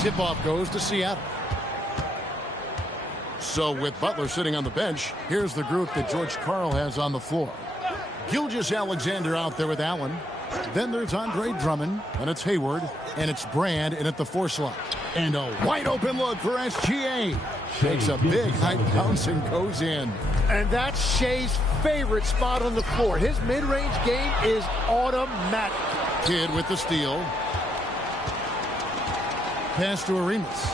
Tip-off goes to Seattle. So with Butler sitting on the bench, here's the group that George Karl has on the floor. Gilgeous-Alexander out there with Allen. Then there's Andre Drummond, and it's Hayward, and it's Brand in at the 4 slot. And a wide-open look for SGA. Takes a big high bounce and goes in. And that's Shea's favorite spot on the floor. His mid-range game is automatic. Kidd with the steal. Pass to Arenas.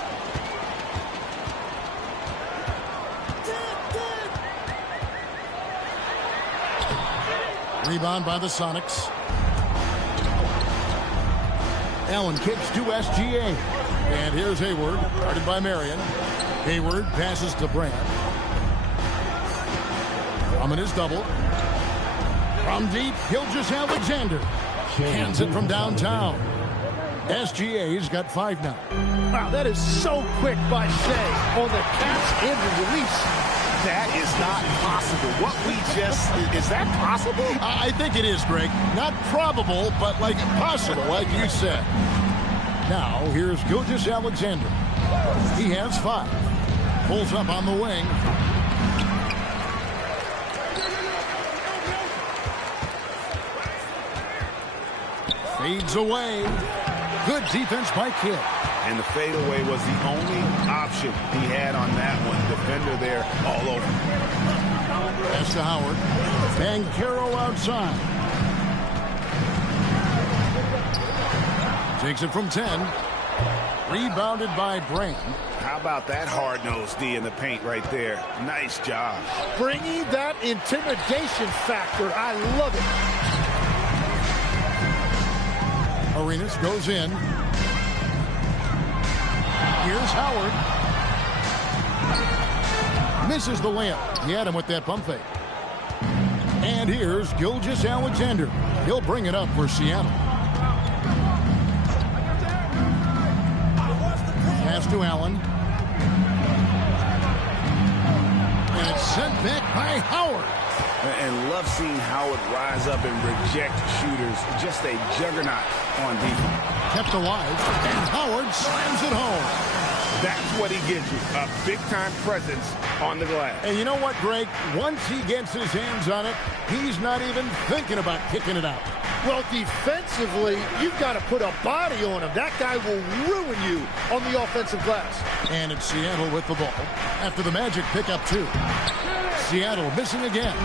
Rebound by the Sonics. Allen kicks to SGA. And here's Hayward, guarded by Marion. Hayward passes to Brand. Drummond is double. From deep, Gilgeous-Alexander. Hands it from downtown. SGA's got 5 now. Wow, that is so quick by Shea on the catch and the release. That is not possible. What we just... Is that possible? I think it is, Greg. Not probable, but like possible, like you said. Now, here's Gilgeous-Alexander. He has 5. Pulls up on the wing. Fades away. Good defense by Kidd. And the fadeaway was the only option he had on that one. Defender there all over. Pass to Howard. Banchero outside. Takes it from 10. Rebounded by Brand. How about that hard-nosed D in the paint right there? Nice job. Bringing that intimidation factor. I love it. Arenas goes in. Here's Howard. Misses the layup. He had him with that pump fake. And here's Gilgeous-Alexander. He'll bring it up for Seattle. Pass to Allen. And it's sent back by Howard. And love seeing Howard rise up and reject shooters. Just a juggernaut on defense. Kept alive, and Howard slams it home. That's what he gives you, a big-time presence on the glass. And you know what, Greg? Once he gets his hands on it, he's not even thinking about kicking it out. Well, defensively, you've got to put a body on him. That guy will ruin you on the offensive glass. And it's Seattle with the ball after the Magic pick up 2. Seattle missing again.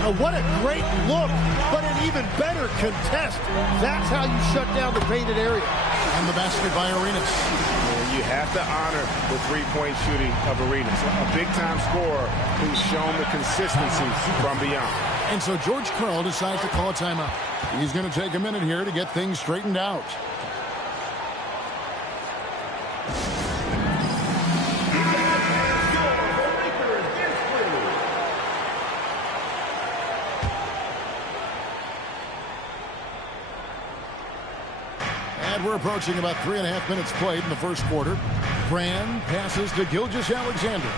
Now, what a great look, but an even better contest. That's how you shut down the painted area. And the basket by Arenas. You have to honor the three-point shooting of Arenas. A big-time scorer who's shown the consistency from beyond. And so George Karl decides to call a timeout. He's going to take a minute here to get things straightened out. And we're approaching about 3.5 minutes played in the first quarter. Brand passes to Gilgeous-Alexander.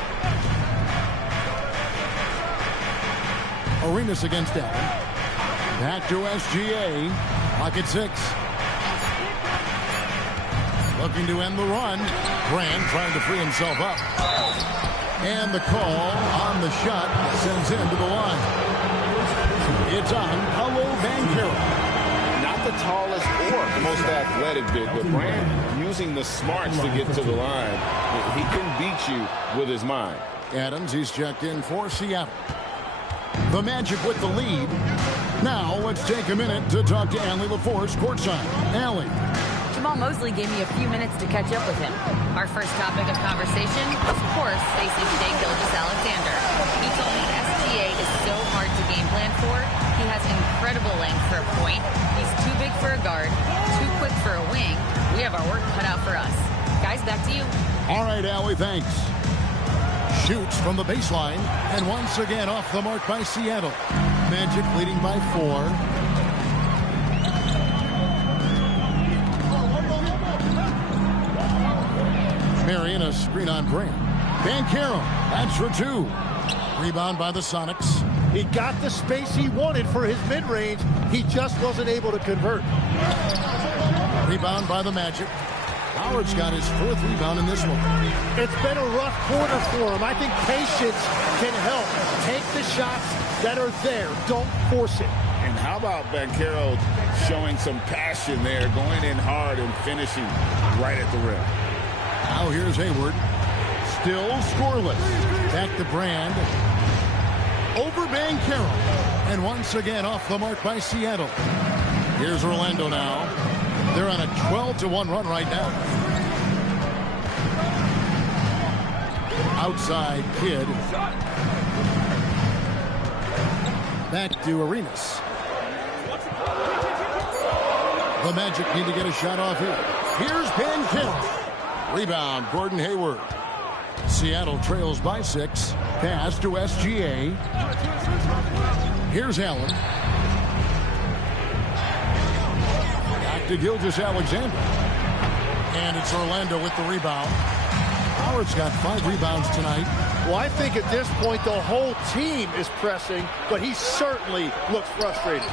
Arenas against Allen. Back to SGA. Pocket 6. Looking to end the run. Brand trying to free himself up. And the call on the shot sends him to the line. It's on Paolo Banchero. Not the tallest or the most athletic bit, but Brand using the smarts to get to the line. He can beat you with his mind. Adams, he's checked in for Seattle. The Magic with the lead. Now let's take a minute to talk to Allie LaForce courtside. Allie. Jamal Mosley gave me a few minutes to catch up with him. Our first topic of conversation, of course, facing Shai Gilgeous-Alexander. He told me SGA is so hard to game plan for. He has incredible length for a point. He's too big for a guard, too quick for a wing. We have our work cut out for us. Guys, back to you. All right, Allie, thanks. Shoots from the baseline, and once again off the mark by Seattle. Magic leading by 4. Marion, a screen on Brand. Banchero, that's for 2. Rebound by the Sonics. He got the space he wanted for his mid-range. He just wasn't able to convert. Rebound by the Magic. Howard's got his 4th rebound in this one. It's been a rough quarter for him. I think patience can help. Take the shots that are there. Don't force it. And how about Banchero showing some passion there, going in hard and finishing right at the rim. Now here's Hayward. Still scoreless. Back to Brand. Over Banchero. And once again off the mark by Seattle. Here's Orlando now. They're on a 12-1 run right now. Outside Kidd. Back to Arenas. The Magic need to get a shot off here. Here's Banchero. Rebound, Gordon Hayward. Seattle trails by 6. Pass to SGA. Here's Allen. Back to Gilgeous-Alexander. And it's Orlando with the rebound. Howard's got 5 rebounds tonight. Well, I think at this point the whole team is pressing, but he certainly looks frustrated.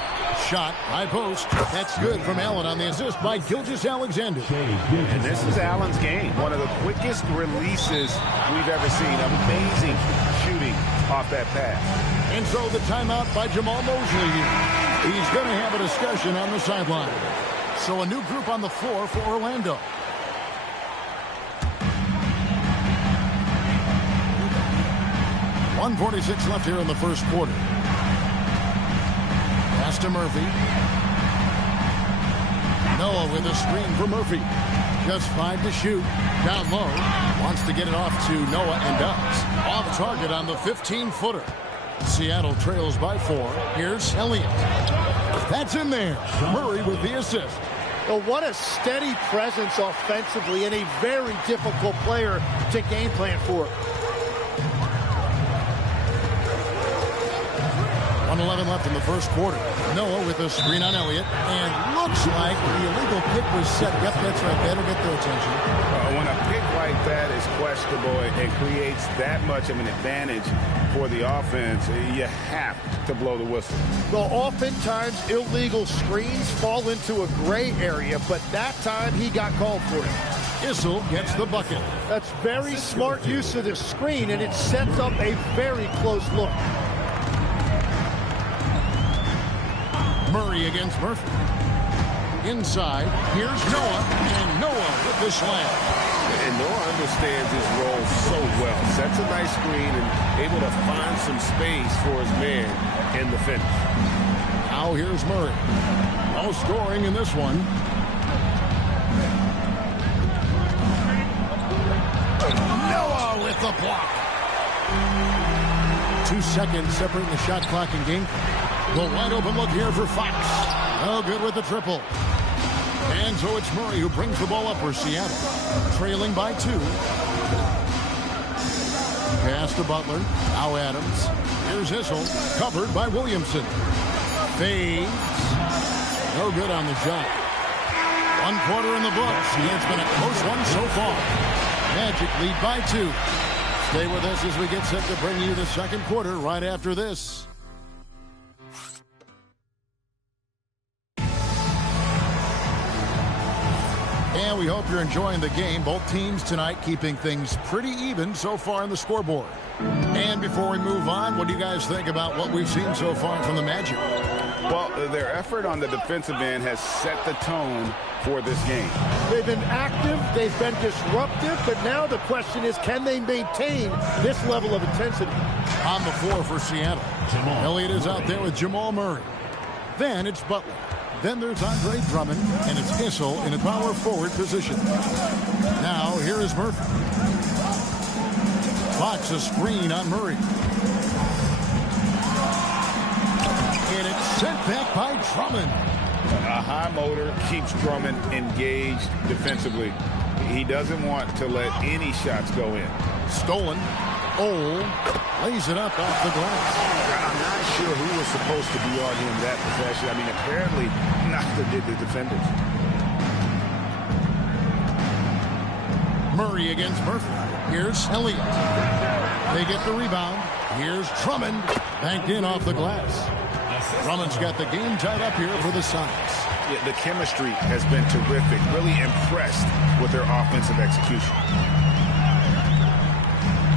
Shot, high post. That's good from Allen on the assist by Gilgeous-Alexander. And this is Allen's game. One of the quickest releases we've ever seen. Amazing shooting off that pass. And so the timeout by Jamal Mosley here. He's going to have a discussion on the sideline. So a new group on the floor for Orlando. .146 left here in the first quarter. Pass to Murphy. Noah with a screen for Murphy. Just 5 to shoot. Down low. Wants to get it off to Noah and does. Off target on the 15-footer. Seattle trails by 4. Here's Elliott. That's in there. Murray with the assist. Well, what a steady presence offensively and a very difficult player to game plan for. 1:11 left in the first quarter. Noah with a screen on Elliott. And looks like the illegal pick was set. Yep, that's right. That'll get their attention. When a pick like that is questionable and creates that much of an advantage for the offense, you have to blow the whistle. Well, oftentimes illegal screens fall into a gray area, but that time he got called for it. Issel gets the bucket. That's very smart use of the screen, and it sets up a very close look. Murray against Murphy. Inside, here's Noah, and Noah with the slam. And Noah understands his role so well. Sets a nice screen and able to find some space for his man in the finish. Now here's Murray. No scoring in this one. Noah with the block. 2 seconds separating the shot clock and game. The wide open look here for Fox. No good with the triple. And so it's Murray who brings the ball up for Seattle. Trailing by 2. Pass to Butler. Now Adams. Here's Issel. Covered by Williamson. Fades. No good on the shot. 1 quarter in the books. It's been a close one so far. Magic lead by 2. Stay with us as we get set to bring you the second quarter right after this. And we hope you're enjoying the game. Both teams tonight keeping things pretty even so far on the scoreboard. And before we move on, what do you guys think about what we've seen so far from the Magic? Well, their effort on the defensive end has set the tone for this game. They've been active, they've been disruptive, but now the question is, can they maintain this level of intensity? On the floor for Seattle, Elliott is out there with Jamal Murray. Then it's Butler. Then there's Andre Drummond, and it's Issel in a power forward position. Now, here is Murphy. Fox a screen on Murray. And it's sent back by Drummond. A high motor keeps Drummond engaged defensively. He doesn't want to let any shots go in. Stolen. Lays it up off the glass. I'm not sure who was supposed to be on him that possession. I mean, apparently not the defenders. Murray against Murphy. Here's Elliott. They get the rebound. Here's Drummond. Banked in off the glass. Drummond's got the game tied up here for the Sonics. Yeah, the chemistry has been terrific. Really impressed with their offensive execution.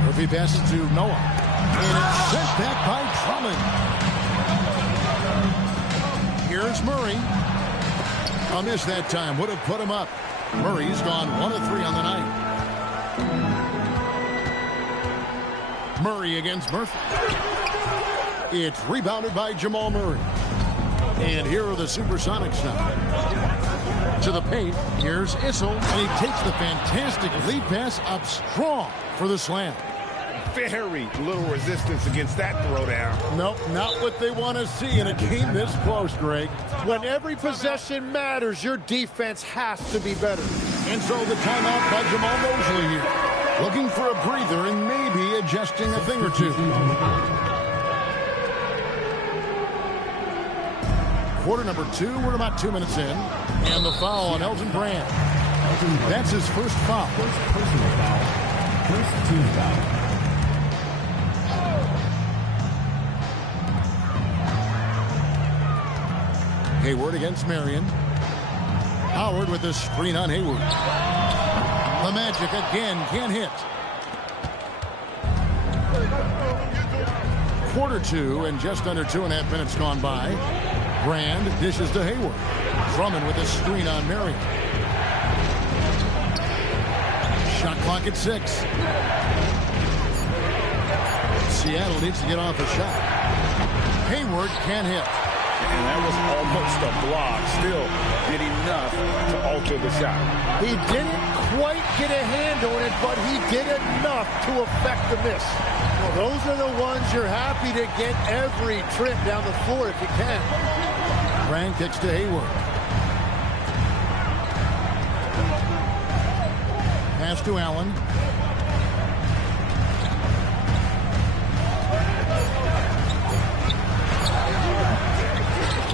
Murphy passes to Noah. And it's sent back by Drummond. Here's Murray. A miss that time. Would have put him up. Murray's gone 1 of 3 on the night. Murray against Murphy. It's rebounded by Jamal Murray. And here are the Supersonics now. To the paint, here's Issel, and he takes the fantastic lead pass up strong for the slam. Very little resistance against that throwdown. Nope, not what they want to see in a game this close, Greg. When every possession matters, your defense has to be better. And so the timeout by Jamal Mosley here. Looking for a breather and maybe adjusting a thing or two. Quarter number 2, we're about 2 minutes in. And the foul on Elton Brand. That's his first foul. First personal foul. First team foul. Hayward against Marion. Howard with the screen on Hayward. The Magic again can't hit. Quarter 2 and just under 2.5 minutes gone by. Brand dishes to Hayward. Drummond with the screen on Marion. Shot clock at 6. Seattle needs to get off a shot. Hayward can't hit. And that was almost a block. Still did enough to alter the shot. He didn't quite get a hand on it, but he did enough to affect the miss. Well, those are the ones you're happy to get every trip down the floor if you can. Brand kicks to Hayward. Pass to Allen.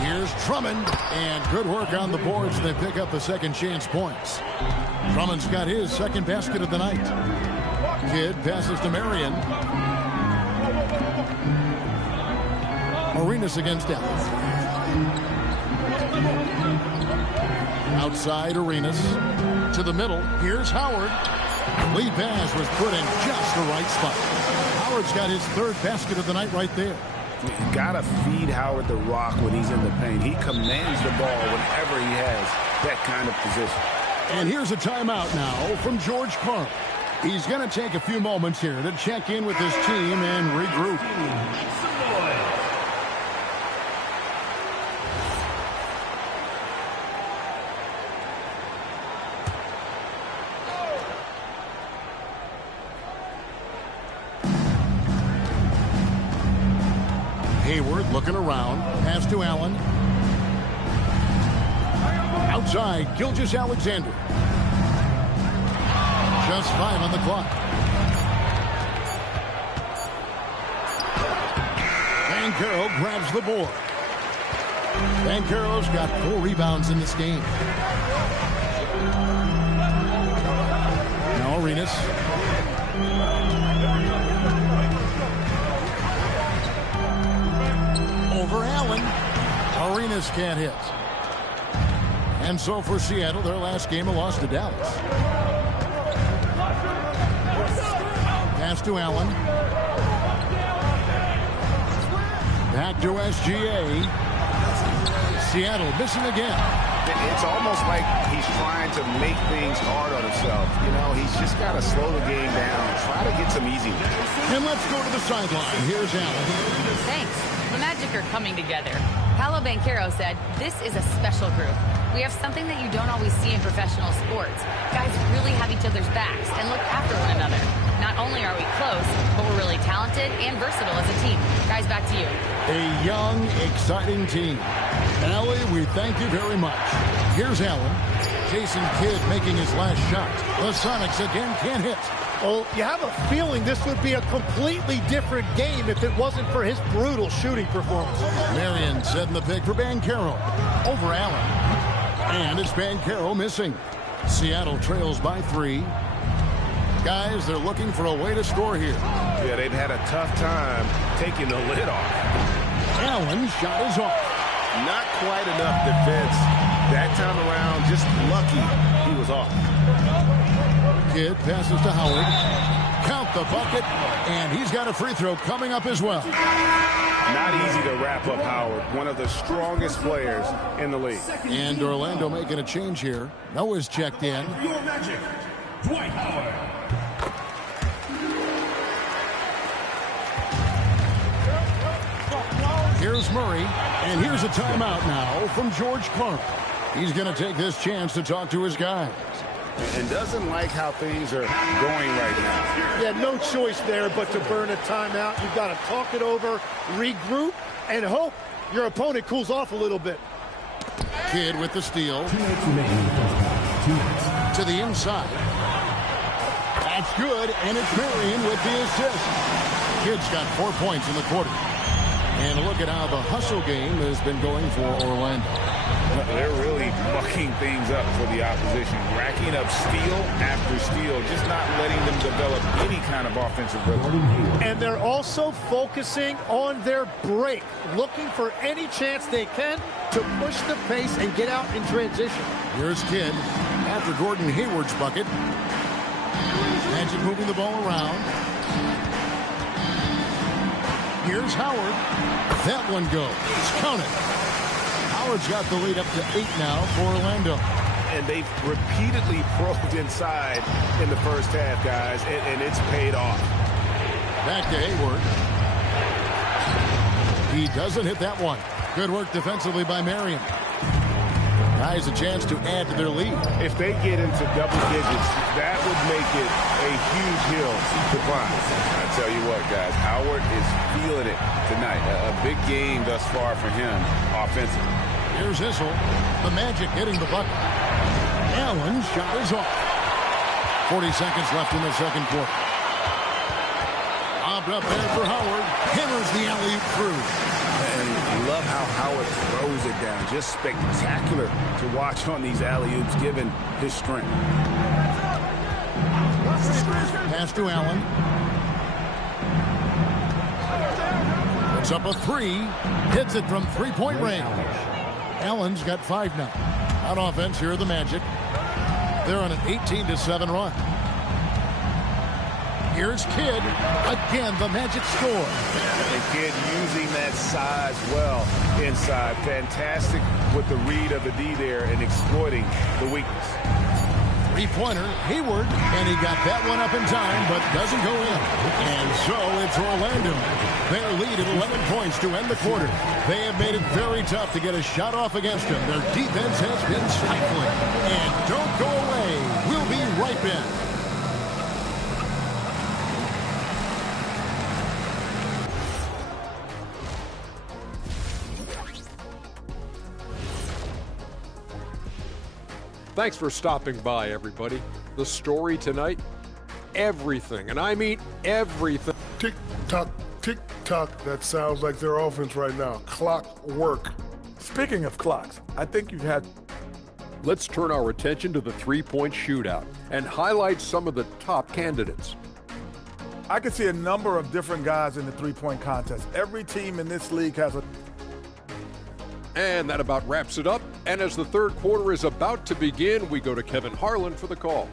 Here's Drummond, and good work on the boards. They pick up the second chance points. Drummond's got his second basket of the night. Kidd passes to Marion. Arenas against Dallas. Outside Arenas. To the middle. Here's Howard. Lead pass was put in just the right spot. Howard's got his third basket of the night right there. You gotta feed Howard the rock when he's in the paint. He commands the ball whenever he has that kind of position. And here's a timeout now from George Karl. He's going to take a few moments here to check in with his team and regroup. Hayward looking around. Pass to Allen. Outside, Gilgeous-Alexander. Just 5 on the clock. Banchero grabs the board. Banchero's got 4 rebounds in this game. Now Arenas. Over Allen. Arenas can't hit. And so for Seattle, their last game, a loss to Dallas. Pass to Allen. Back to SGA. Seattle missing again. It's almost like he's trying to make things hard on himself. You know, he's just got to slow the game down. Try to get some easy ones. And let's go to the sideline. Here's Allen. Thanks. The Magic are coming together. Paolo Banchero said, "This is a special group. We have something that you don't always see in professional sports. Guys really have each other's backs and look after one another. Not only are we close, but we're really talented and versatile as a team." Guys, back to you. A young, exciting team. Allie, we thank you very much. Here's Allen. Jason Kidd making his last shot. The Sonics again can't hit. Well, you have a feeling this would be a completely different game if it wasn't for his brutal shooting performance. Marion setting the pick for Banchero. Over Allen. And it's Banchero missing. Seattle trails by 3. Guys, they're looking for a way to score here. Yeah, they've had a tough time taking the lid off. Allen's shot is off. Not quite enough defense. That time around, just lucky he was off. Kidd passes to Howard. Count the bucket, and he's got a free throw coming up as well. Not easy to wrap up Howard, one of the strongest players in the league. And Orlando making a change here. Noah's checked in. Your Magic, Dwight Howard. Here's Murray, and here's a timeout now from George Karl. He's going to take this chance to talk to his guys. And doesn't like how things are going right now. Yeah, no choice there but to burn a timeout. You've got to talk it over, regroup, and hope your opponent cools off a little bit. Kidd with the steal. 2 minutes remaining in the first half. 2 minutes. To the inside. That's good, and it's Marion with the assist. Kidd's got 4 points in the quarter. And look at how the hustle game has been going for Orlando. They're really mucking things up for the opposition, racking up steal after steal, just not letting them develop any kind of offensive rhythm. And they're also focusing on their break, looking for any chance they can to push the pace and get out in transition. Here's Kidd after Gordon Hayward's bucket. Magic moving the ball around. Here's Howard. That one goes. Count it. Howard's got the lead up to 8 now for Orlando. And they've repeatedly probed inside in the first half, guys, and it's paid off. Back to Hayward. He doesn't hit that one. Good work defensively by Marion. Guys, a chance to add to their lead. If they get into double digits, that would make it a huge hill to climb. I tell you what, guys, Howard is feeling it tonight. A big game thus far for him offensively. Here's Issel. The Magic hitting the bucket. Allen's shot is off. 40 seconds left in the second quarter. Lobbed up there for Howard. Hammers the alley-oop through. And love how Howard throws it down. Just spectacular to watch on these alley-oops, given his strength. Pass to Allen. Puts up a 3. Hits it from three-point range. Allen's got 5 now. On offense, here are the Magic. They're on an 18-7 run. Here's Kidd. Again, the Magic score. And Kidd using that size well inside. Fantastic with the read of the D there and exploiting the weakness. Three-pointer, Hayward, and he got that one up in time, but doesn't go in. And so it's Orlando. Their lead at 11 points to end the quarter. They have made it very tough to get a shot off against them. Their defense has been stifling. And don't go away. We'll be right back. Thanks for stopping by, everybody. The story tonight, everything, and I mean everything. Tick-tock, tick-tock. That sounds like their offense right now. Clock work. Speaking of clocks, I think you've had... Let's turn our attention to the three-point shootout and highlight some of the top candidates. I can see a number of different guys in the three-point contest. Every team in this league has a... And that about wraps it up. And as the third quarter is about to begin, we go to Kevin Harlan for the call.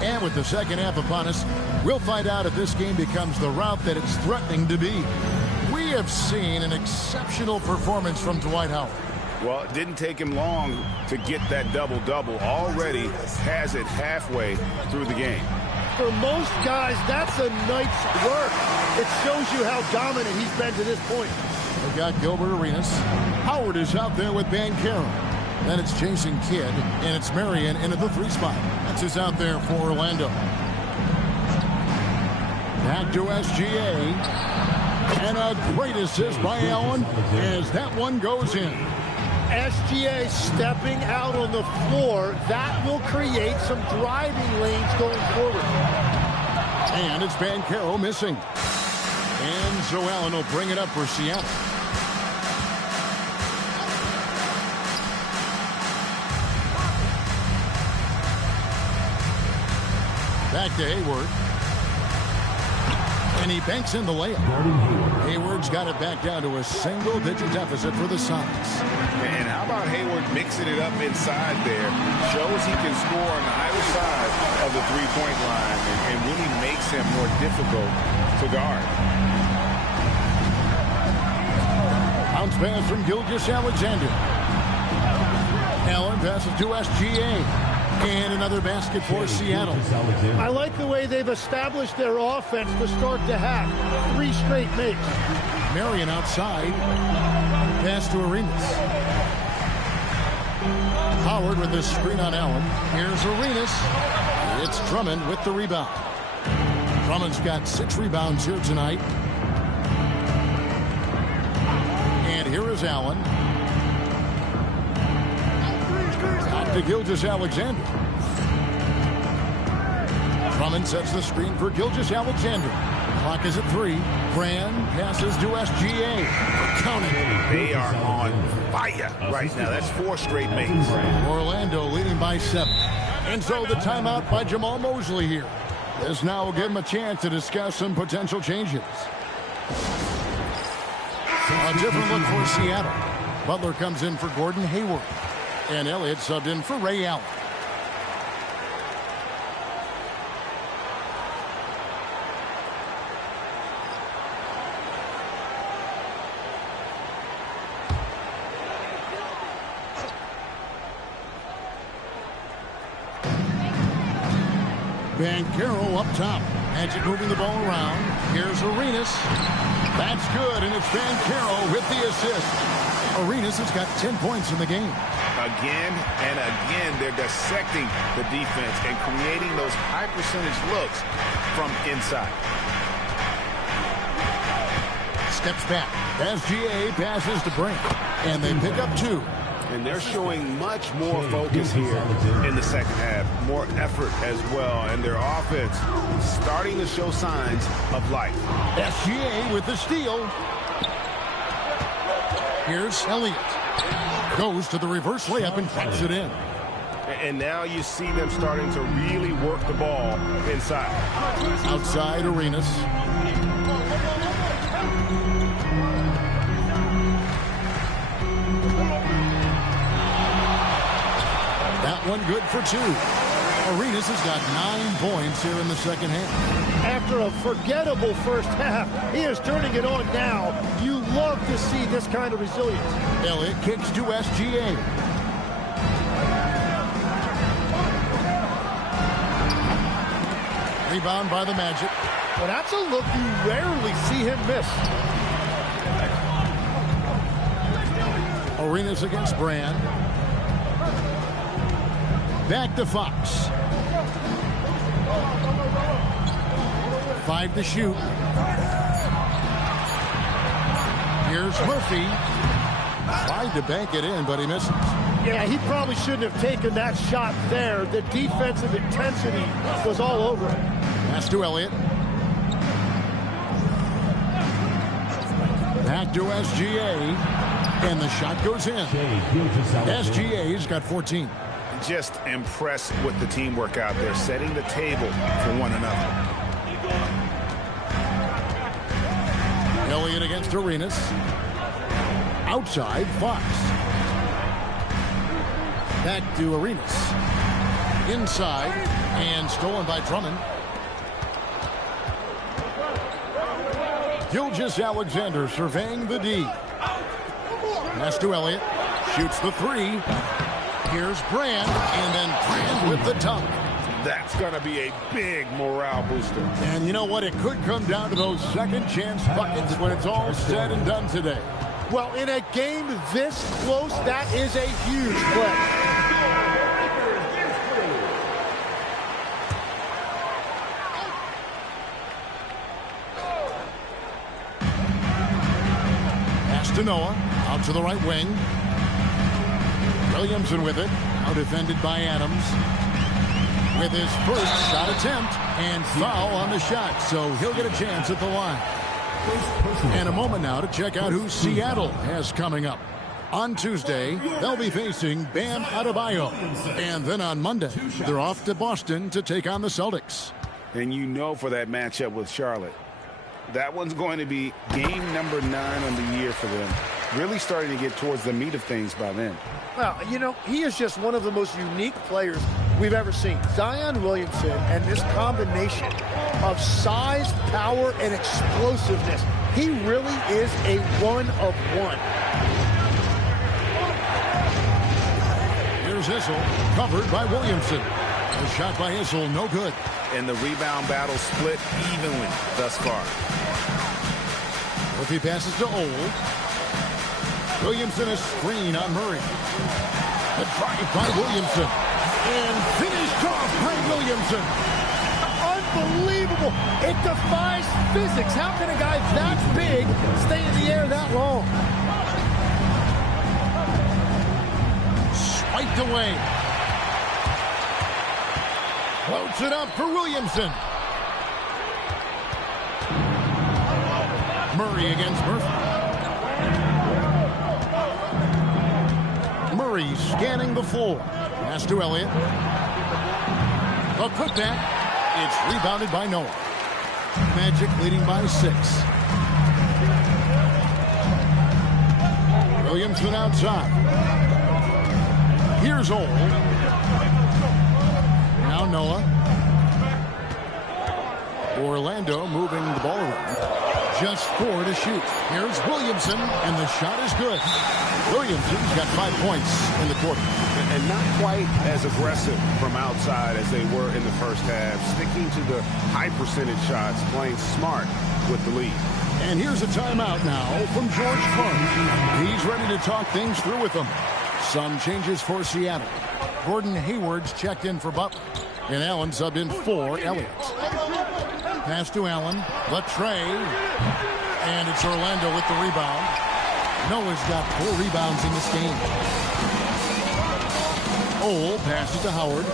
And with the second half upon us, we'll find out if this game becomes the route that it's threatening to be. We have seen an exceptional performance from Dwight Howard. Well, it didn't take him long to get that double-double. Already has it halfway through the game. For most guys, that's a night's work. It shows you how dominant he's been to this point. They got Gilbert Arenas. Howard is out there with Banchero. Then it's Jason Kidd, and it's Marion into the 3 spot. That's who's out there for Orlando. Back to SGA. And a great assist by Allen as that one goes in. SGA stepping out on the floor. That will create some driving lanes going forward. And it's Banchero missing. And so Allen will bring it up for Seattle. Back to Hayward. And he banks in the layup. Hayward's got it back down to a single-digit deficit for the Suns. And how about Hayward mixing it up inside there? Shows he can score on either side of the three-point line and really makes him more difficult to guard. Bounce pass from Gilgeous-Alexander. Allen passes to SGA. And another basket for Seattle. I like the way they've established their offense to start the half. 3 straight makes. Marion outside. Pass to Arenas. Howard with the screen on Allen. Here's Arenas. It's Drummond with the rebound. Drummond's got 6 rebounds here tonight. And here is Allen. Back to Gilgeous-Alexander. Drummond sets the screen for Gilgeous-Alexander. Clock is at 3. Brand passes to SGA. Counting. They are on fire right now. That's 4 straight makes. Orlando leading by 7. And so the timeout by Jamal Mosley here. This now will give him a chance to discuss some potential changes. A different look for Seattle. Butler comes in for Gordon Hayward. And Elliott subbed in for Ray Allen. Banchero up top. Magic moving the ball around. Here's Arenas. That's good, and it's Banchero with the assist. Arenas has got 10 points in the game. Again and again, they're dissecting the defense and creating those high-percentage looks from inside. Steps back. SGA passes to Brand. And they pick up 2. And they're showing much more focus here in the second half. More effort as well. And their offense starting to show signs of life. SGA with the steal. Here's Elliott. Goes to the reverse layup and puts it in. And now you see them starting to really work the ball inside. Outside Arenas. That one good for 2. Arenas has got 9 points here in the second half. After a forgettable first half, he is turning it on now. You love to see this kind of resilience. Elliott kicks to SGA. Rebound by the Magic. Well, that's a look you rarely see him miss. Arenas against Brand. Back to Fox. 5 to shoot. Here's Murphy. Tried to bank it in, but he misses. Yeah, he probably shouldn't have taken that shot there. The defensive intensity was all over it. Pass to Elliott. Back to SGA. And the shot goes in. SGA's got 14. Just impressed with the teamwork out there, setting the table for one another. Elliott against Arenas. Outside, Fox. Back to Arenas. Inside, and stolen by Drummond. Gilgeous-Alexander surveying the D. Pass to Elliott. Shoots the 3. Here's Brand, and then Brand with the dunk. That's going to be a big morale booster. And you know what? It could come down to those second chance buckets when it's all said and done today. Well, in a game this close, that is a huge play. Pass to Noah, out to the right wing. Williamson with it, now defended by Adams. With his first shot attempt, and foul on the shot, so he'll get a chance at the line. And a moment now to check out who Seattle has coming up. On Tuesday, they'll be facing Bam Adebayo. And then on Monday, they're off to Boston to take on the Celtics. And you know for that matchup with Charlotte, that one's going to be game number 9 on the year for them. Really starting to get towards the meat of things by then. Well, you know, he is just one of the most unique players we've ever seen. Zion Williamson and this combination of size, power, and explosiveness. He really is a one-of-one. Here's Issel, covered by Williamson. A shot by Issel, no good. And the rebound battle split evenly thus far. If he passes to Old. Williamson a screen on Murray. A drive by Williamson. And finished off by Williamson. Unbelievable. It defies physics. How can a guy that big stay in the air that long? Swiped away. Floats it up for Williamson. Murray against Murphy. Murray scanning the floor. Pass to Elliott. A putback. It's rebounded by Noah. Magic leading by 6. Williamson outside. Here's Old. Now Noah. Orlando moving the ball around. Just 4 to shoot. Here's Williamson, and the shot is good. Williamson's got 5 points in the quarter. And not quite as aggressive from outside as they were in the first half. Sticking to the high percentage shots, playing smart with the lead. And here's a timeout now from George Karl. He's ready to talk things through with them. Some changes for Seattle. Gordon Hayward's checked in for Butler. And Allen subbed in for Elliott. Pass to Allen. The tray. And it's Orlando with the rebound. Noah's got 4 rebounds in this game. Old passes to Howard.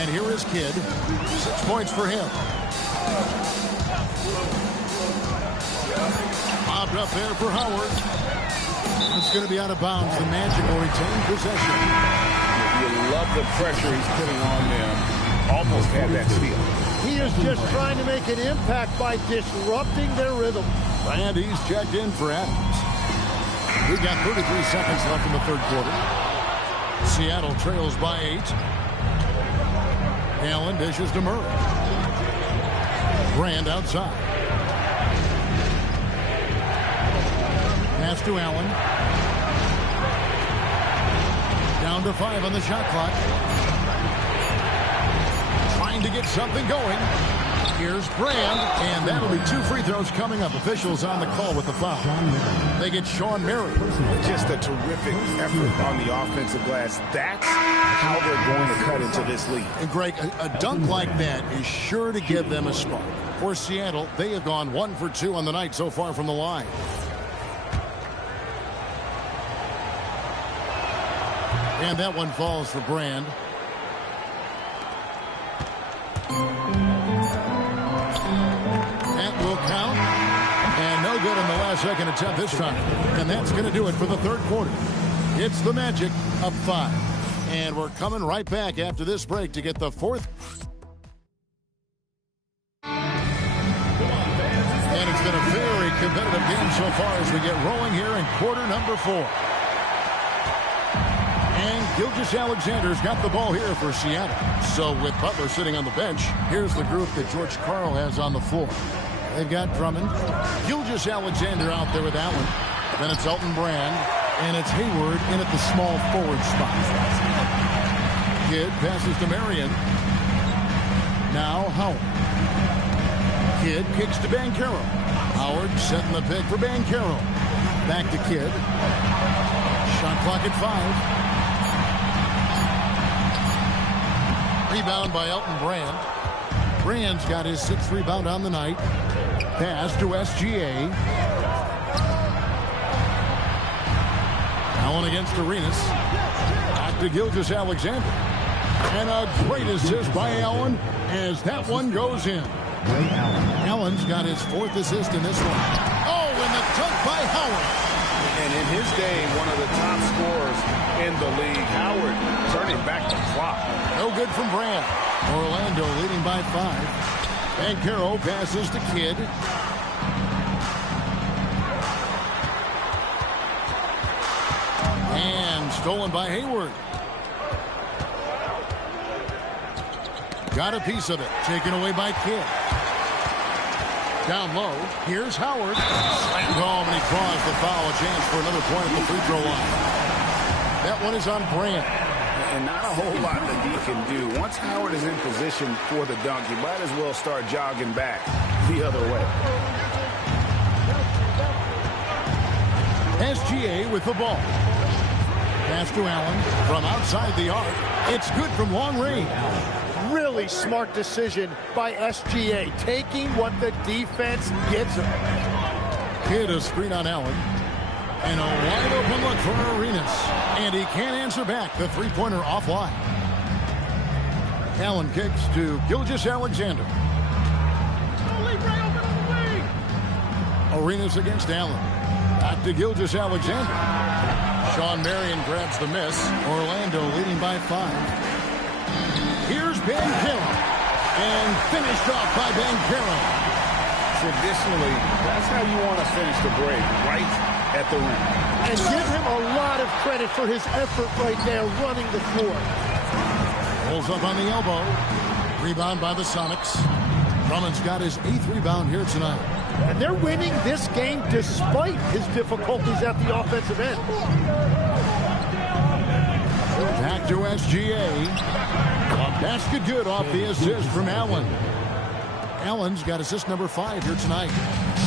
And here is Kidd. 6 points for him. Bobbed up there for Howard. It's going to be out of bounds. The Magic will retain possession. You love the pressure he's putting on them. Almost had that steal. He is just trying to make an impact by disrupting their rhythm. And he's checked in for Adams. We've got 33 seconds left in the third quarter. Seattle trails by 8. Allen dishes to Murray. Brand outside. Pass to Allen. Down to 5 on the shot clock. Trying to get something going. Here's Brand, and that'll be 2 free throws coming up. Officials on the call with the foul. They get Sean Murray. Just a terrific effort on the offensive glass. That's how they're going to cut into this lead. And Greg, a dunk like that is sure to give them a spark. For Seattle, they have gone 1 for 2 on the night so far from the line. And that one falls for Brand. That will count. And no good in the last second attempt this time. And that's going to do it for the third quarter. It's the Magic up 5. And we're coming right back after this break to get the fourth. And it's been a very competitive game so far as we get rolling here in quarter number 4. And Gilgeous-Alexander's got the ball here for Seattle. So with Butler sitting on the bench, here's the group that George Karl has on the floor. They've got Drummond, Gilgeous-Alexander out there with Allen. Then it's Elton Brand, and it's Hayward in at the small forward spot. Kidd passes to Marion. Now Howard. Kidd kicks to Banchero. Howard setting the pick for Banchero. Back to Kidd. Shot clock at 5. Rebound by Elton Brand. Brand's got his 6th rebound on the night. Pass to SGA. Allen against Arenas. Back to Gilgeous-Alexander. And a great assist by Allen as that one goes in. Allen's got his 4th assist in this one. Oh, and the dunk by Howard. And in his day, one of the top scorers in the league. Howard turning back the clock. No good good from Brand. Orlando leading by 5. Banchero passes to Kidd. And stolen by Hayward. Got a piece of it. Taken away by Kidd. Down low. Here's Howard. Slammed home, and he draws the foul. A chance for another point at the free throw line. That one is on Brand. And not a whole lot that he can do. Once Howard is in position for the dunk, you might as well start jogging back the other way. SGA with the ball. Pass to Allen from outside the arc. It's good from long range. Really smart decision by SGA, taking what the defense gives him. Kidd a screen on Allen. And a wide open look for Arenas. And he can't answer back. The three-pointer offline. Allen kicks to Gilgeous-Alexander. Arenas against Allen. Back to Gilgeous-Alexander. Sean Marion grabs the miss. Orlando leading by 5. Here's Banchero. And finished off by Banchero. Traditionally, that's how you want to finish the break, right at the rim. And give him a lot of credit for his effort right there running the floor. Pulls up on the elbow. Rebound by the Sonics. Drummond's got his 8th rebound here tonight. And they're winning this game despite his difficulties at the offensive end. Back to SGA. A basket good off the assist from Allen. Allen's got assist number 5 here tonight.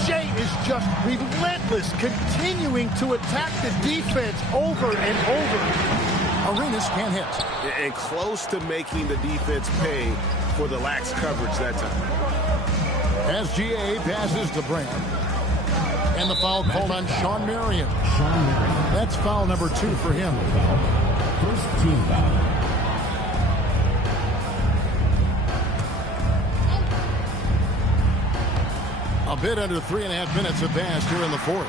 Shea is just relentless, continuing to attack the defense over and over. Arenas can't hit. And close to making the defense pay for the lax coverage that time. SGA passes to Brand. And the foul called on Sean Marion. That's foul number 2 for him. First team foul. A bit under 3.5 minutes have passed here in the 4th.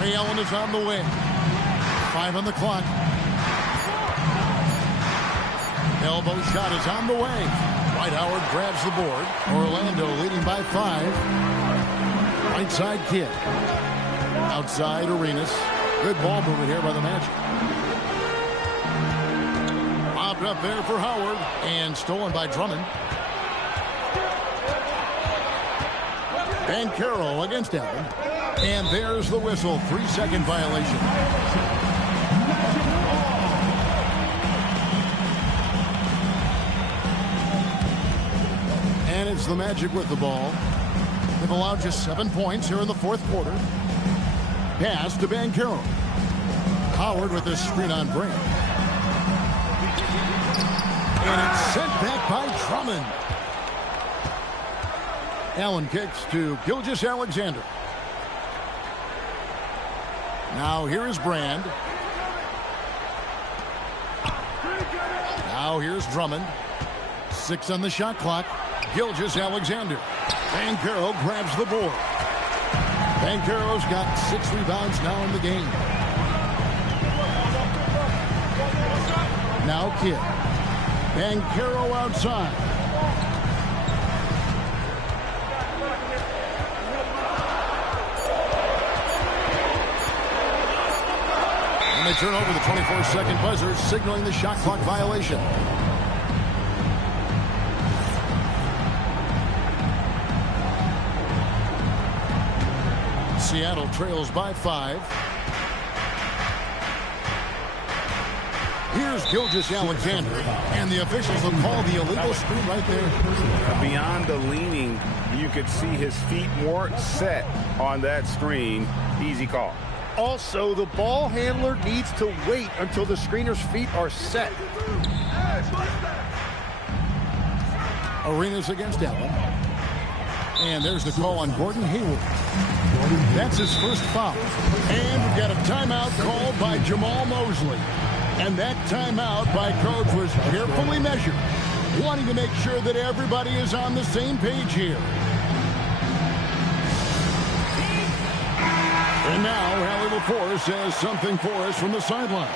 Ray Allen is on the way. 5 on the clock. Elbow shot is on the way. Dwight Howard grabs the board. Orlando leading by 5. Right side Kidd. Outside Arenas. Good ball movement here by the Magic. Popped up there for Howard. And stolen by Drummond. Banchero against Allen. And there's the whistle. 3-second violation. And it's the Magic with the ball. They've allowed just 7 points here in the 4th quarter. Pass to Banchero. Howard with this screen on Brand. And it's sent back by Drummond. Allen kicks to Gilgeous-Alexander. Now here is Brand. Now here's Drummond. 6 on the shot clock. Gilgeous-Alexander. Banchero grabs the board. Banchero's got 6 rebounds now in the game. Now Kidd. Banchero outside. And they turn over the 24-second buzzer, signaling the shot clock violation. Seattle trails by 5. Here's Gilgeous-Alexander, and the officials will call the illegal screen right there. Beyond the leaning, you could see his feet more set on that screen. Easy call. Also, the ball handler needs to wait until the screener's feet are set. Arenas against Allen. And there's the call on Gordon Hayward. That's his first foul. And we've got a timeout called by Jamal Mosley. And that timeout by coach was carefully measured, wanting to make sure that everybody is on the same page here. And now Hallie LaForce has something for us from the sideline.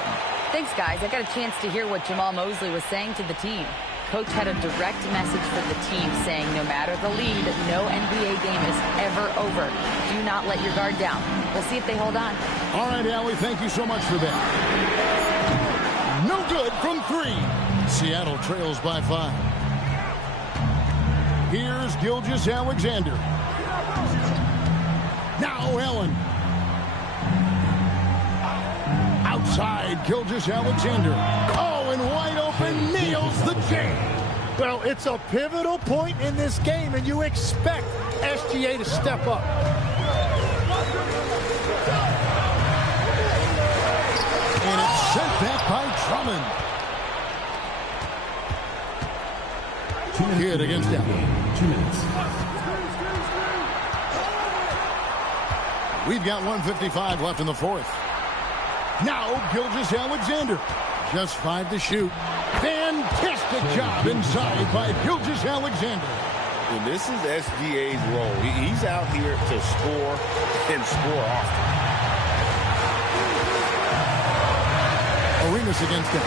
Thanks, guys. I got a chance to hear what Jamal Mosley was saying to the team. Coach had a direct message for the team saying no matter the lead, no NBA game is ever over. Do not let your guard down. We'll see if they hold on. All right, Allie, thank you so much for that. No good from 3. Seattle trails by 5. Here's Gilgeous-Alexander. Now Allen. Outside, Gilgeous-Alexander. Oh, and wide open, nails the J. Well, it's a pivotal point in this game, and you expect SGA to step up. And it's sent back by Drummond. Kid against Allen. 2 minutes. We've got 1:55 left in the fourth. Now Gilgeous-Alexander. Just 5 to shoot. Fantastic job inside by Gilgeous-Alexander. Well, this is SGA's role. He's out here to score and score often. Arenas against him.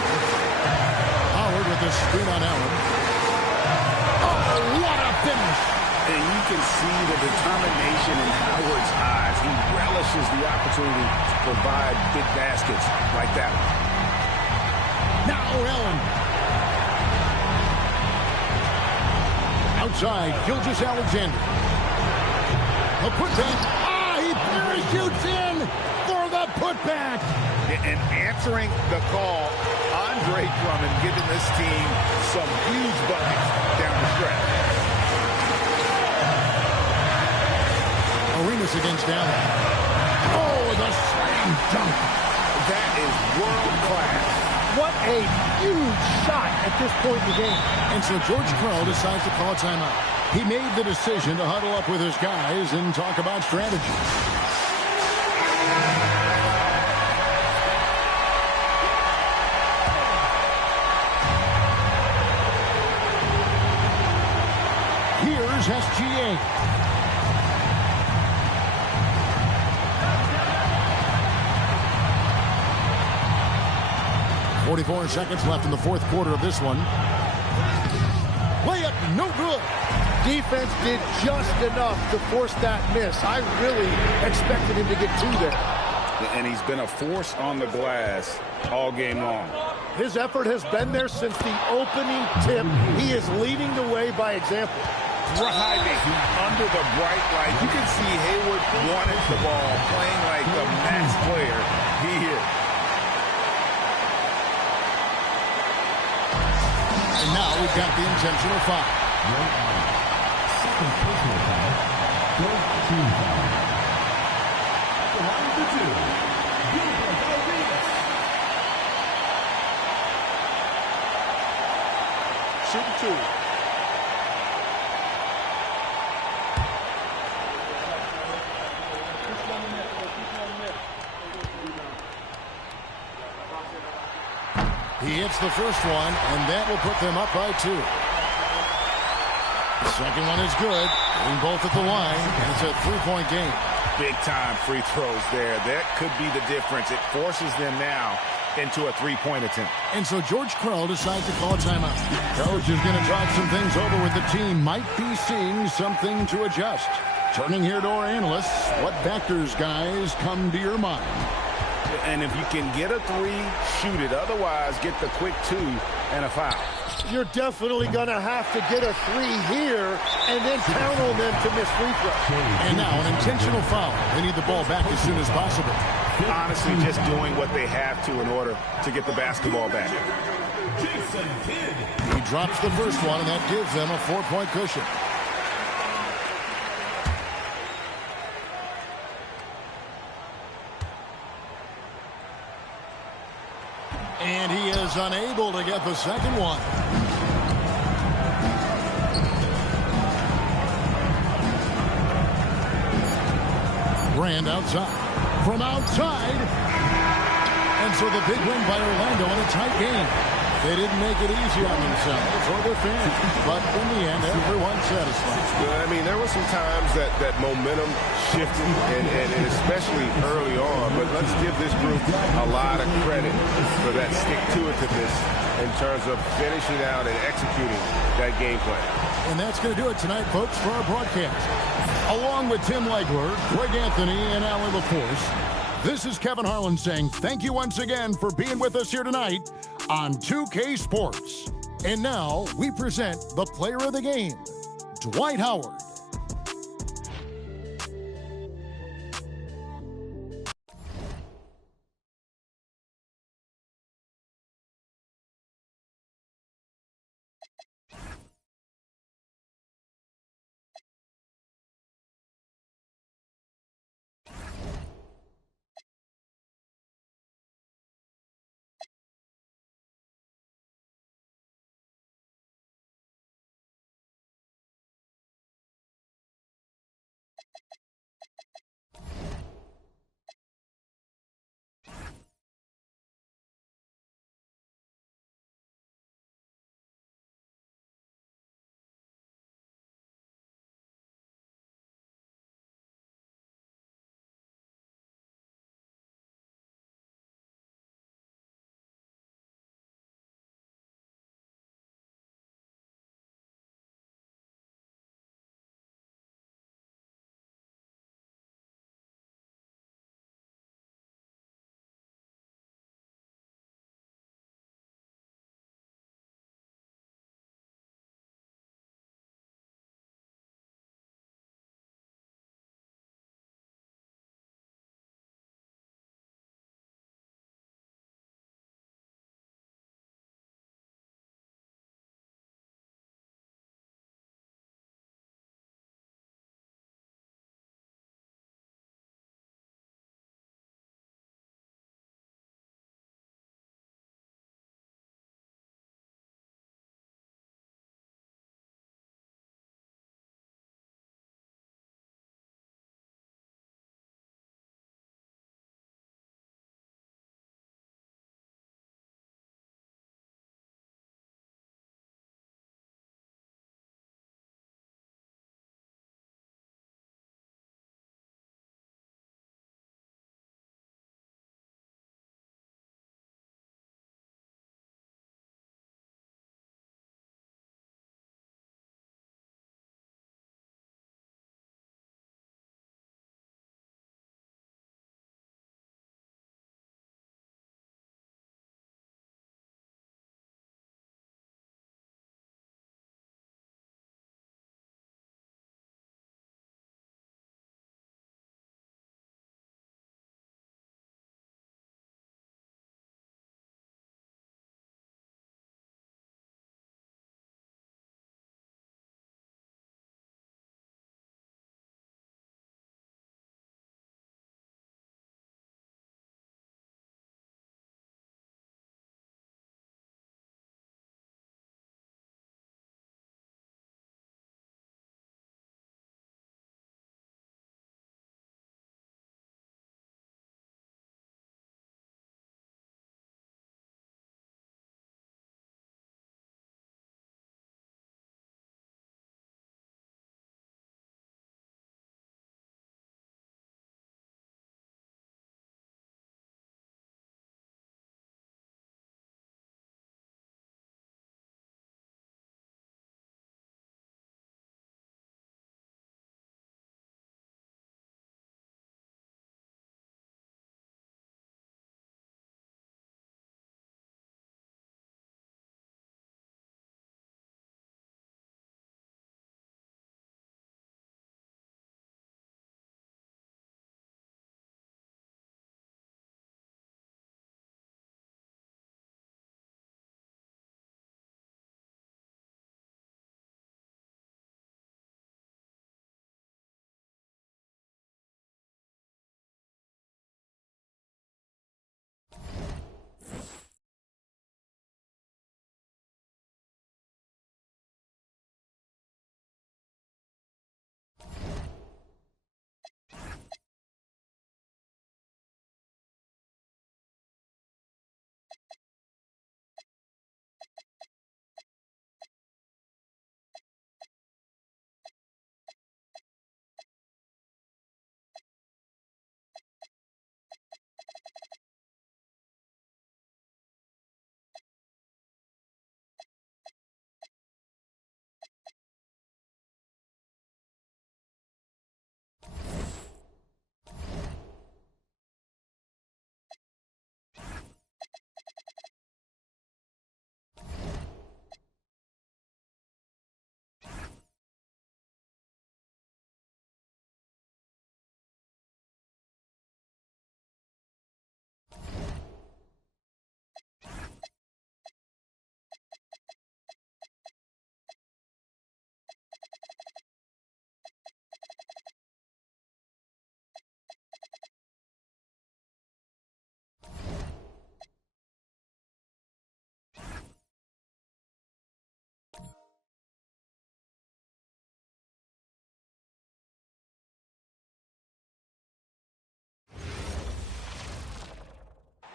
Howard with the screen on Allen. Oh, what a finish. And you can see the determination in Howard's eyes. He relishes the opportunity to provide big baskets like that one. Now Allen. Outside, Gilgeous-Alexander. A putback. He parachutes in for the putback. And answering the call, Andre Drummond giving this team some huge buckets down the stretch. Arenas against Allen. Oh, the slam dunk. That is world class. What a huge shot at this point in the game. And so George Karl decides to call a timeout. He made the decision to huddle up with his guys and talk about strategy. Here's SGA. .44 seconds left in the fourth quarter of this one. Layup, no good. Defense did just enough to force that miss. I really expected him to get 2 there. And he's been a force on the glass all game long. His effort has been there since the opening tip. He is leading the way by example. Driving under the bright light. You can see Hayward wanted the ball, playing like the max player he is. And now we've got the intentional foul. Second personal foul. Third team foul. Line for 2. Gilgeous-Alexander. Shooting 2. He hits the first one, and that will put them up by 2. The second one is good. Getting both at the line, and it's a 3-point game. Big-time free throws there. That could be the difference. It forces them now into a 3-point attempt. And so George Karl decides to call a timeout. Coach is going to talk some things over with the team. Might be seeing something to adjust. Turning here to our analysts, what factors, guys, come to your mind? And if you can get a 3, shoot it. Otherwise, get the quick 2 and a foul. You're definitely going to have to get a 3 here and then count on them to miss free throws. And now an intentional foul. They need the ball back as soon as possible. Honestly, just doing what they have to in order to get the basketball back. He drops the first one, and that gives them a 4-point cushion. And he is unable to get the second one. Brand outside. From outside. And so the big win by Orlando in a tight game. They didn't make it easy on themselves or their fans, but in the end, everyone's satisfied. Well, I mean, there were some times that momentum shifted, and especially early on, but let's give this group a lot of credit for that stick-to-itiveness in terms of finishing out and executing that game plan. And that's going to do it tonight, folks, for our broadcast. Along with Tim Legler, Greg Anthony, and Alan LaForce, this is Kevin Harlan saying thank you once again for being with us here tonight on 2K Sports. And now we present the player of the game, Dwight Howard.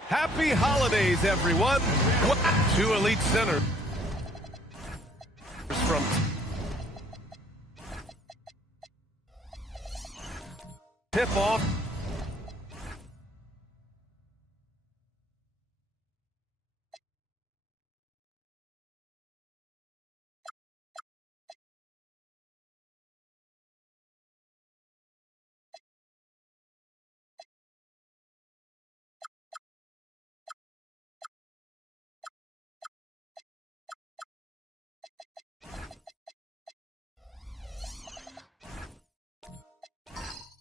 Happy holidays, everyone. Two elite centers from tip-off.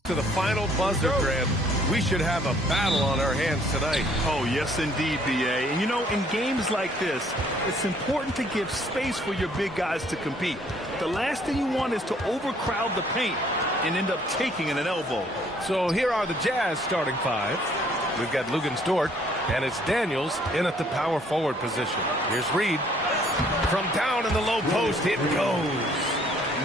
To the final buzzer, Graham. We should have a battle on our hands tonight. Oh, yes, indeed, B.A. And, you know, in games like this, it's important to give space for your big guys to compete. The last thing you want is to overcrowd the paint and end up taking an elbow. So here are the Jazz starting five. We've got Lugens Dort, and it's Daniels in at the power forward position. Here's Reed. From down in the low post, it goes.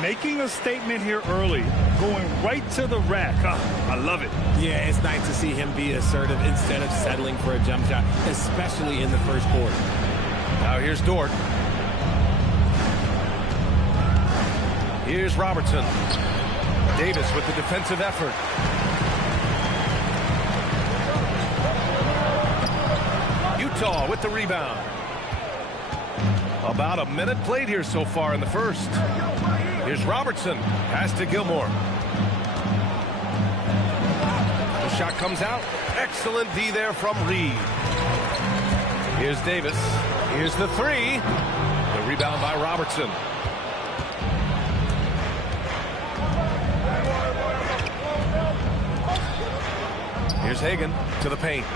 Making a statement here early, going right to the rack. I love it. Yeah, it's nice to see him be assertive instead of settling for a jump shot, especially in the first quarter. Now here's Dort. Here's Robertson. Davis with the defensive effort. Utah with the rebound. About a minute played here so far in the first. Here's Robertson. Pass to Gilmore. The shot comes out. Excellent D there from Reed. Here's Davis. Here's the three. The rebound by Robertson. Here's Hagan to the paint.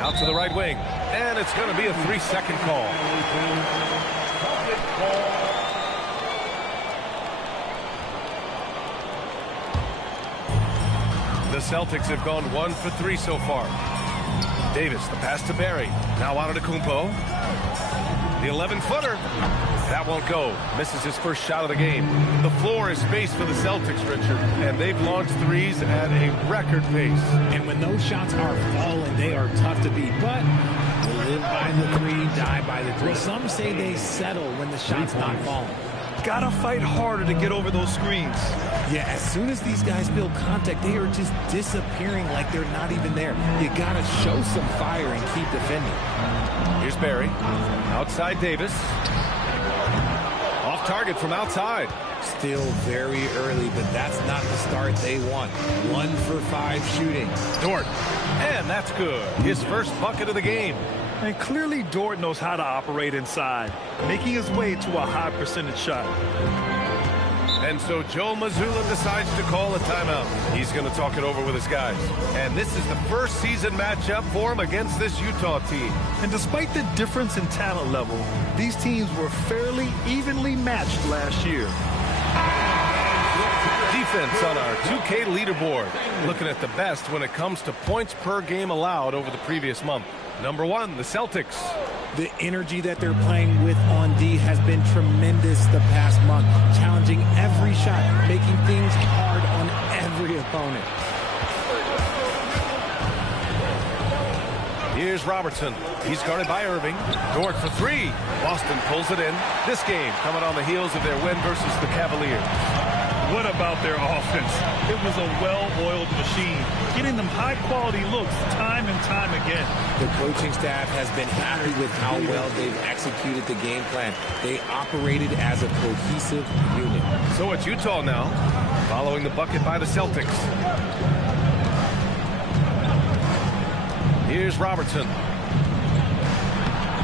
Out to the right wing. And it's going to be a 3-second call. The Celtics have gone 1 for 3 so far. Davis, the pass to Barry. Now out of Kumpo. The 11-footer. That won't go. Misses his first shot of the game. The floor is space for the Celtics, Richard. And they've launched threes at a record pace. And when those shots are falling, they are tough to beat. But they live by the three, die by the three. Some say they settle when the shot's not falling. Gotta fight harder to get over those screens. Yeah, as soon as these guys feel contact, they are just disappearing like they're not even there. You gotta show some fire and keep defending. Here's Barry. Outside Davis. Off target from outside. Still very early, but that's not the start they want. 1 for 5 shooting. Dort. And that's good. His first bucket of the game. And clearly Dort knows how to operate inside, making his way to a high percentage shot. And so Joe Mazzulla decides to call a timeout. He's going to talk it over with his guys. And this is the first season matchup for him against this Utah team. And despite the difference in talent level, these teams were fairly evenly matched last year. Defense on our 2K leaderboard. Looking at the best when it comes to points per game allowed over the previous month. Number 1, the Celtics. The energy that they're playing with on D has been tremendous the past month. Challenging every shot, making things hard on every opponent. Here's Robertson. He's guarded by Irving. Dort for 3. Boston pulls it in. This game coming on the heels of their win versus the Cavaliers. What about their offense? It was a well-oiled machine, getting them high-quality looks time and time again. The coaching staff has been happy with how well they've executed the game plan. They operated as a cohesive unit. So it's Utah now, following the bucket by the Celtics. Here's Robertson.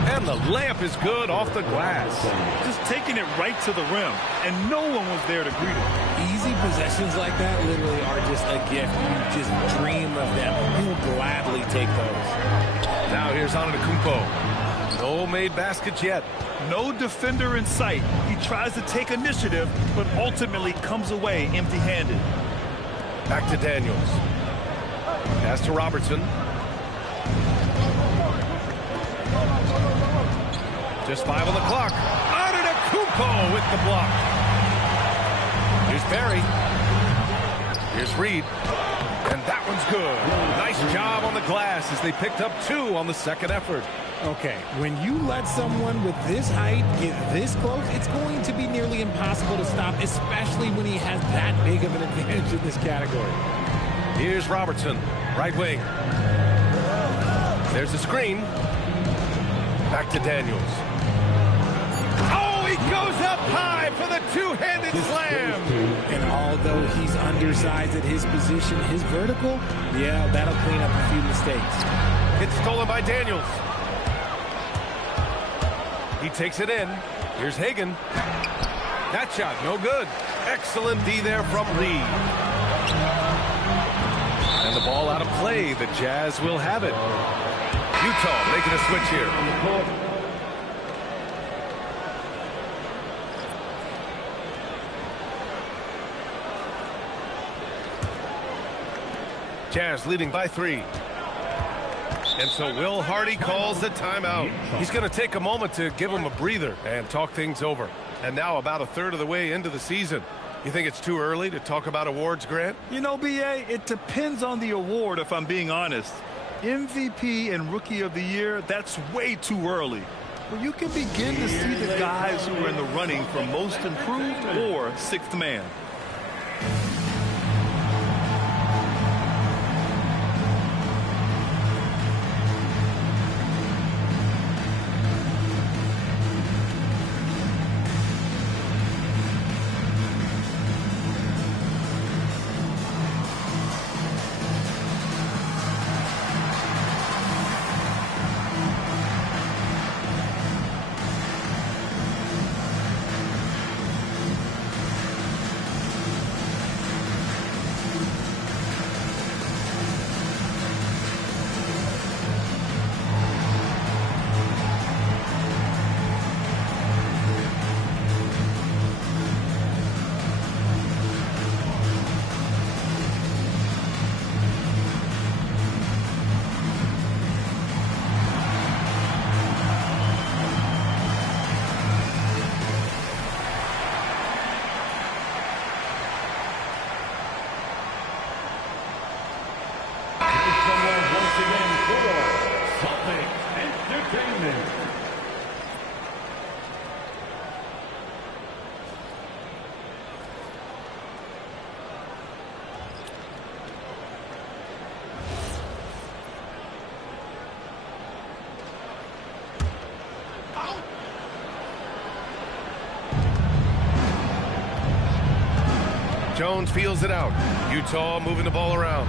And the layup is good off the glass. Just taking it right to the rim, and no one was there to greet it. Easy possessions like that literally are just a gift. You just dream of them. You will gladly take those. Now here's Antetokounmpo. No made baskets yet. No defender in sight. He tries to take initiative, but ultimately comes away empty-handed. Back to Daniels. Pass to Robertson. Just 5 on the clock. Antetokounmpo with the block. Here's Barry. Here's Reed. And that that one's good. Nice job on the glass as they picked up 2 on the second effort. Okay, when you let someone with this height get this close, it's going to be nearly impossible to stop, especially when he has that big of an advantage in this category. Here's Robertson, right wing. There's the screen. Back to Daniels. Oh, he goes up high for the two-handed slam. And although he's undersized at his position, his vertical, yeah, that'll clean up a few mistakes. It's stolen by Daniels. He takes it in. Here's Hagan. That shot, no good. Excellent D there from Lee. And the ball out of play. The Jazz will have it. Utah making a switch here. Jazz leading by 3. And so Will Hardy calls the timeout. He's going to take a moment to give him a breather and talk things over. And now about a third of the way into the season. You think it's too early to talk about awards, Grant? You know, B.A., it depends on the award, if I'm being honest. MVP and Rookie of the Year, that's way too early. But you can begin to see the guys who are in the running for Most Improved or Sixth Man. Jones feels it out. Utah moving the ball around.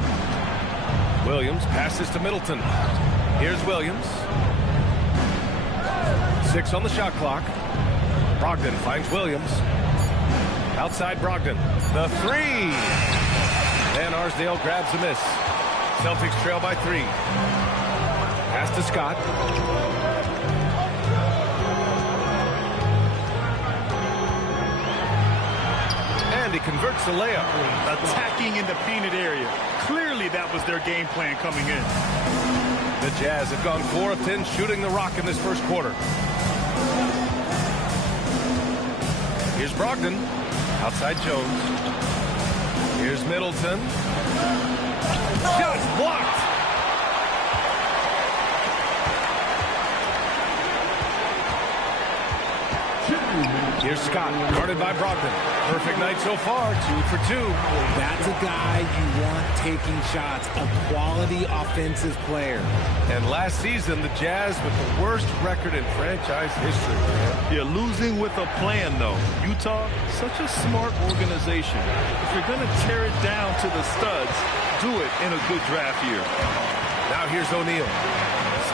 Williams passes to Middleton. Here's Williams. 6 on the shot clock. Brogdon finds Williams. Outside Brogdon. The 3. And Arsdale grabs a miss. Celtics trail by 3. Pass to Scott. And he converts the layup. Attacking in the painted area. Clearly that was their game plan coming in. The Jazz have gone 4 of 10 shooting the rock in this first quarter. Here's Brogdon. Outside Jones. Here's Middleton. Shot blocked. Here's Scott, guarded by Brogdon. Perfect night so far, 2 for 2. That's a guy you want taking shots, a quality offensive player. And last season, the Jazz with the worst record in franchise history. You're losing with a plan, though. Utah, such a smart organization. If you're going to tear it down to the studs, do it in a good draft year. Now here's O'Neal.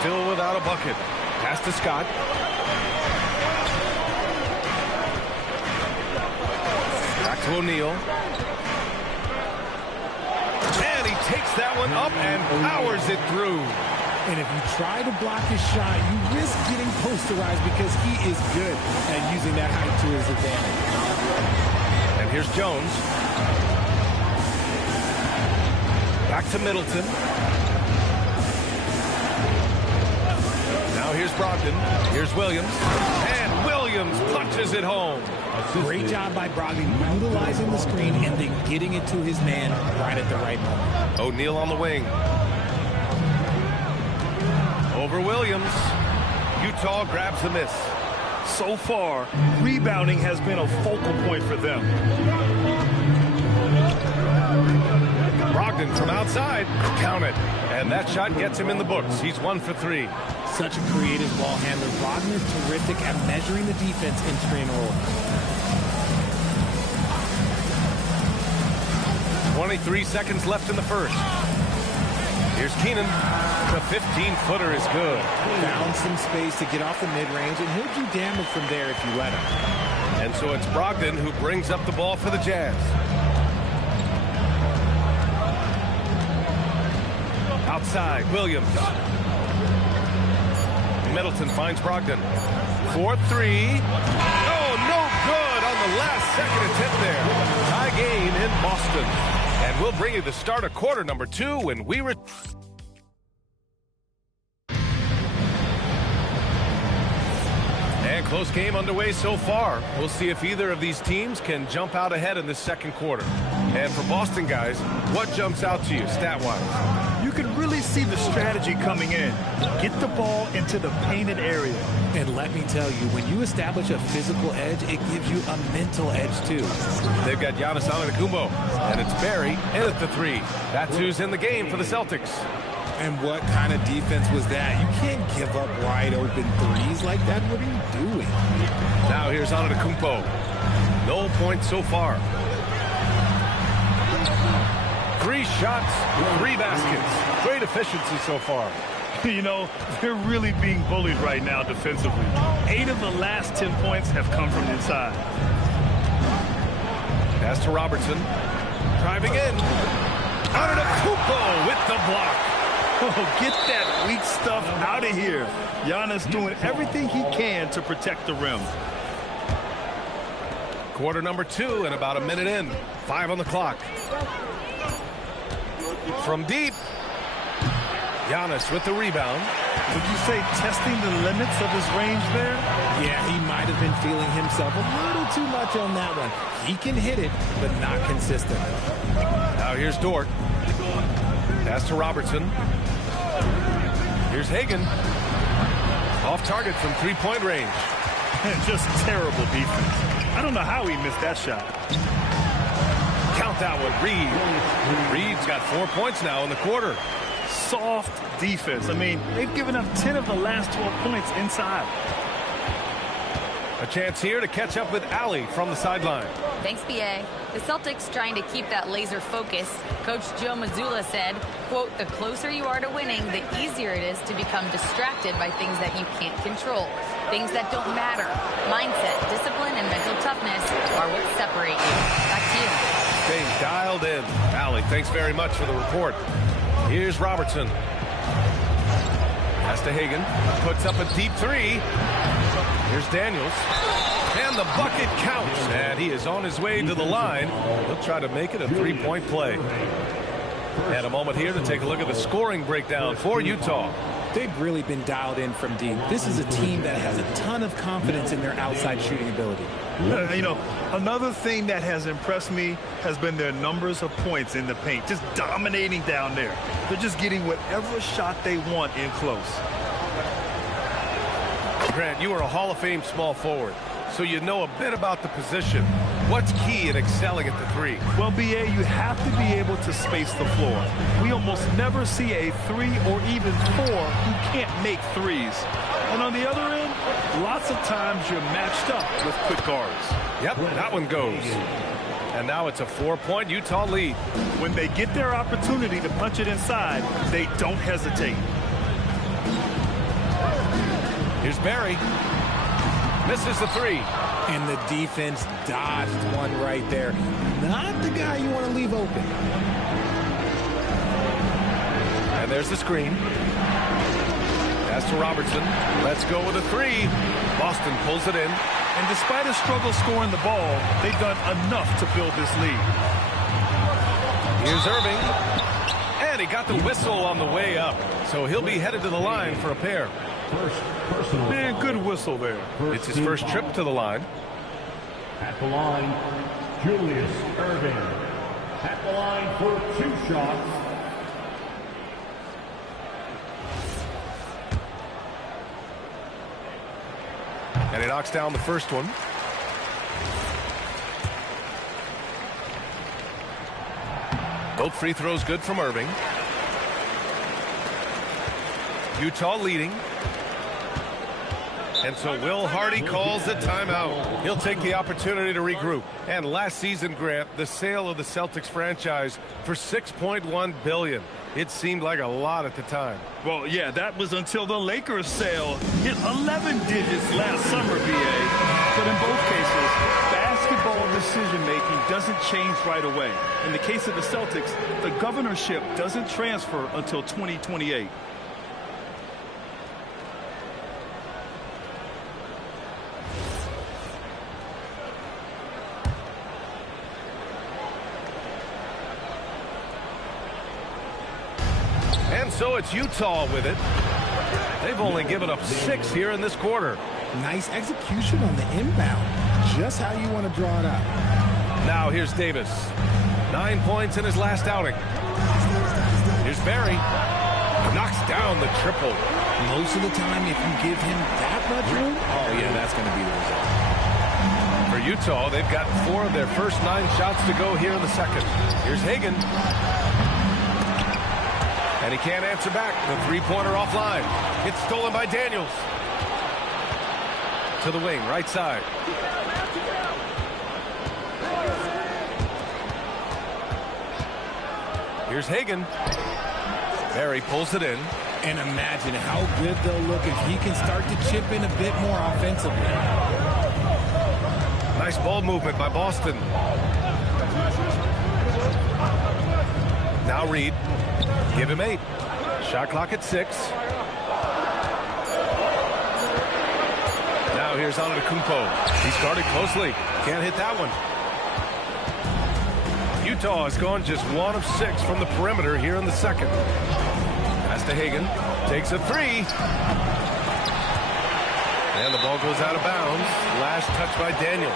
Still without a bucket. Pass to Scott. Back to O'Neal. And he takes that one up and powers it through. And if you try to block his shot, you risk getting posterized because he is good at using that height to his advantage. And here's Jones. Back to Middleton. Now here's Brogdon. Here's Williams. And Williams punches it home. Great job by Brogdon utilizing the screen and then getting it to his man right at the right moment. O'Neal on the wing. Over Williams. Utah grabs the miss. So far, rebounding has been a focal point for them. Brogdon from outside. Count it. And that shot gets him in the books. He's 1 for 3. Such a creative ball handler. Brogdon is terrific at measuring the defense in screen roll. 23 seconds left in the first. Here's Keenan. The 15-footer is good. Found some space to get off the mid-range, and he'll do damage from there if you let him. And so it's Brogdon who brings up the ball for the Jazz. Outside, Williams. Middleton finds Brogdon. 4-3. Oh, no good on the last second attempt there. Tie game in Boston. And we'll bring you the start of quarter number 2 when we return. And close game underway so far. We'll see if either of these teams can jump out ahead in this second quarter. And for Boston guys, what jumps out to you stat-wise? You can really see the strategy coming in. Get the ball into the painted area. And let me tell you, when you establish a physical edge, it gives you a mental edge too. They've got Giannis Antetokounmpo, and it's Barry in at the 3. That's who's in the game for the Celtics. And what kind of defense was that? You can't give up wide open threes like that. What are you doing? Now here's Antetokounmpo. No points so far. 3 shots, 3 baskets. Great efficiency so far. You know, they're really being bullied right now defensively. 8 of the last 10 points have come from inside. Pass to Robertson. Driving in. Antetokounmpo with the block. Oh, get that weak stuff out of here. Giannis doing everything he can to protect the rim. Quarter number 2 and about a minute in. 5 on the clock. From deep. Giannis with the rebound. Would you say testing the limits of his range there? Yeah, he might have been feeling himself a little too much on that one. He can hit it, but not consistent. Now here's Dort. Pass to Robertson. Here's Hagan. Off target from 3-point range. Just terrible defense. I don't know how he missed that shot. Count that one, Reed. Reed's got 4 points now in the quarter. Soft defense. I mean, they've given up 10 of the last 12 points inside. A chance here to catch up with Allie from the sideline. Thanks, BA. The Celtics trying to keep that laser focus. Coach Joe Mazzulla said, quote, the closer you are to winning, the easier it is to become distracted by things that you can't control. Things that don't matter. Mindset, discipline, and mental toughness are what separate you. Back to you. Staying dialed in. Allie, thanks very much for the report. Here's Robertson. Pass to Hagan. Puts up a deep 3. Here's Daniels. And the bucket counts. And he is on his way to the line. He'll try to make it a 3-point play. And a moment here to take a look at the scoring breakdown for Utah. They've really been dialed in from deep. This is a team that has a ton of confidence in their outside shooting ability. You know, another thing that has impressed me has been their numbers of points in the paint. Just dominating down there. They're just getting whatever shot they want in close. Grant, you are a Hall of Fame small forward, so you know a bit about the position. What's key in excelling at the 3? Well, BA, you have to be able to space the floor. We almost never see a 3 or even 4 who can't make threes. And on the other end, lots of times you're matched up with quick guards. Yep, that one goes. And now it's a 4-point Utah lead. When they get their opportunity to punch it inside, they don't hesitate. Here's Barry. Misses the 3. And the defense dodged one right there. Not the guy you want to leave open. And there's the screen. Pass to Robertson. Let's go with a 3. Boston pulls it in. And despite a struggle scoring the ball, they've done enough to build this lead. Here's Irving. And he got the whistle on the way up. So he'll be headed to the line for a pair. Man, good whistle there. It's his first trip to the line. At the line, Julius Irving. At the line for 2 shots. And he knocks down the first one. Both free throws good from Irving. Utah leading. And so Will Hardy calls the timeout. He'll take the opportunity to regroup. And last season, Grant, the sale of the Celtics franchise for $6.1 billion. It seemed like a lot at the time. Well, yeah, that was until the Lakers sale hit 11 digits last summer, BA. But in both cases, basketball decision-making doesn't change right away. In the case of the Celtics, the governorship doesn't transfer until 2028. So it's Utah with it. They've only given up 6 here in this quarter. Nice execution on the inbound. Just how you want to draw it up. Now here's Davis. 9 points in his last outing. Here's Barry. Knocks down the triple. Most of the time, if you give him that much room, oh yeah, that's going to be the result. For Utah, they've got 4 of their first 9 shots to go here in the second. Here's Hagan. And he can't answer back. The three-pointer offline. It's stolen by Daniels. To the wing, right side. Here's Hagan. Barry pulls it in. And imagine how good they'll look if he can start to chip in a bit more offensively. Nice ball movement by Boston. Now Reed. Give him 8. Shot clock at 6. Now here's Antetokounmpo. He started closely. Can't hit that one. Utah has gone just 1 of 6 from the perimeter here in the second. Pass to Hagan. Takes a 3. And the ball goes out of bounds. Last touch by Daniels.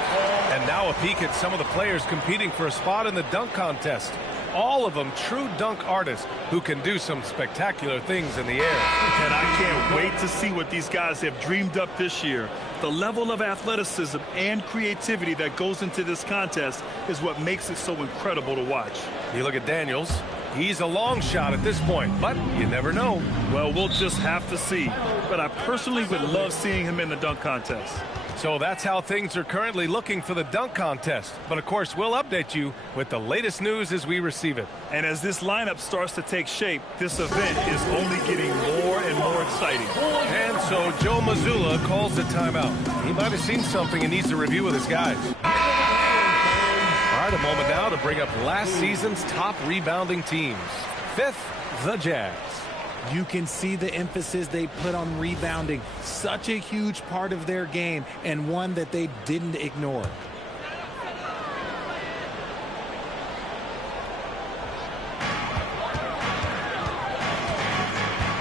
And now a peek at some of the players competing for a spot in the dunk contest. All of them true dunk artists who can do some spectacular things in the air. And I can't wait to see what these guys have dreamed up this year. The level of athleticism and creativity that goes into this contest is what makes it so incredible to watch. You look at Daniels. He's a long shot at this point, but you never know. Well, we'll just have to see. But I personally would love seeing him in the dunk contest. So that's how things are currently looking for the dunk contest. But, of course, we'll update you with the latest news as we receive it. And as this lineup starts to take shape, this event is only getting more and more exciting. And so Joe Mazzulla calls the timeout. He might have seen something and needs to review with his guys. All right, a moment now to bring up last season's top rebounding teams. 5th, the Jazz. You can see the emphasis they put on rebounding. Such a huge part of their game, and one that they didn't ignore.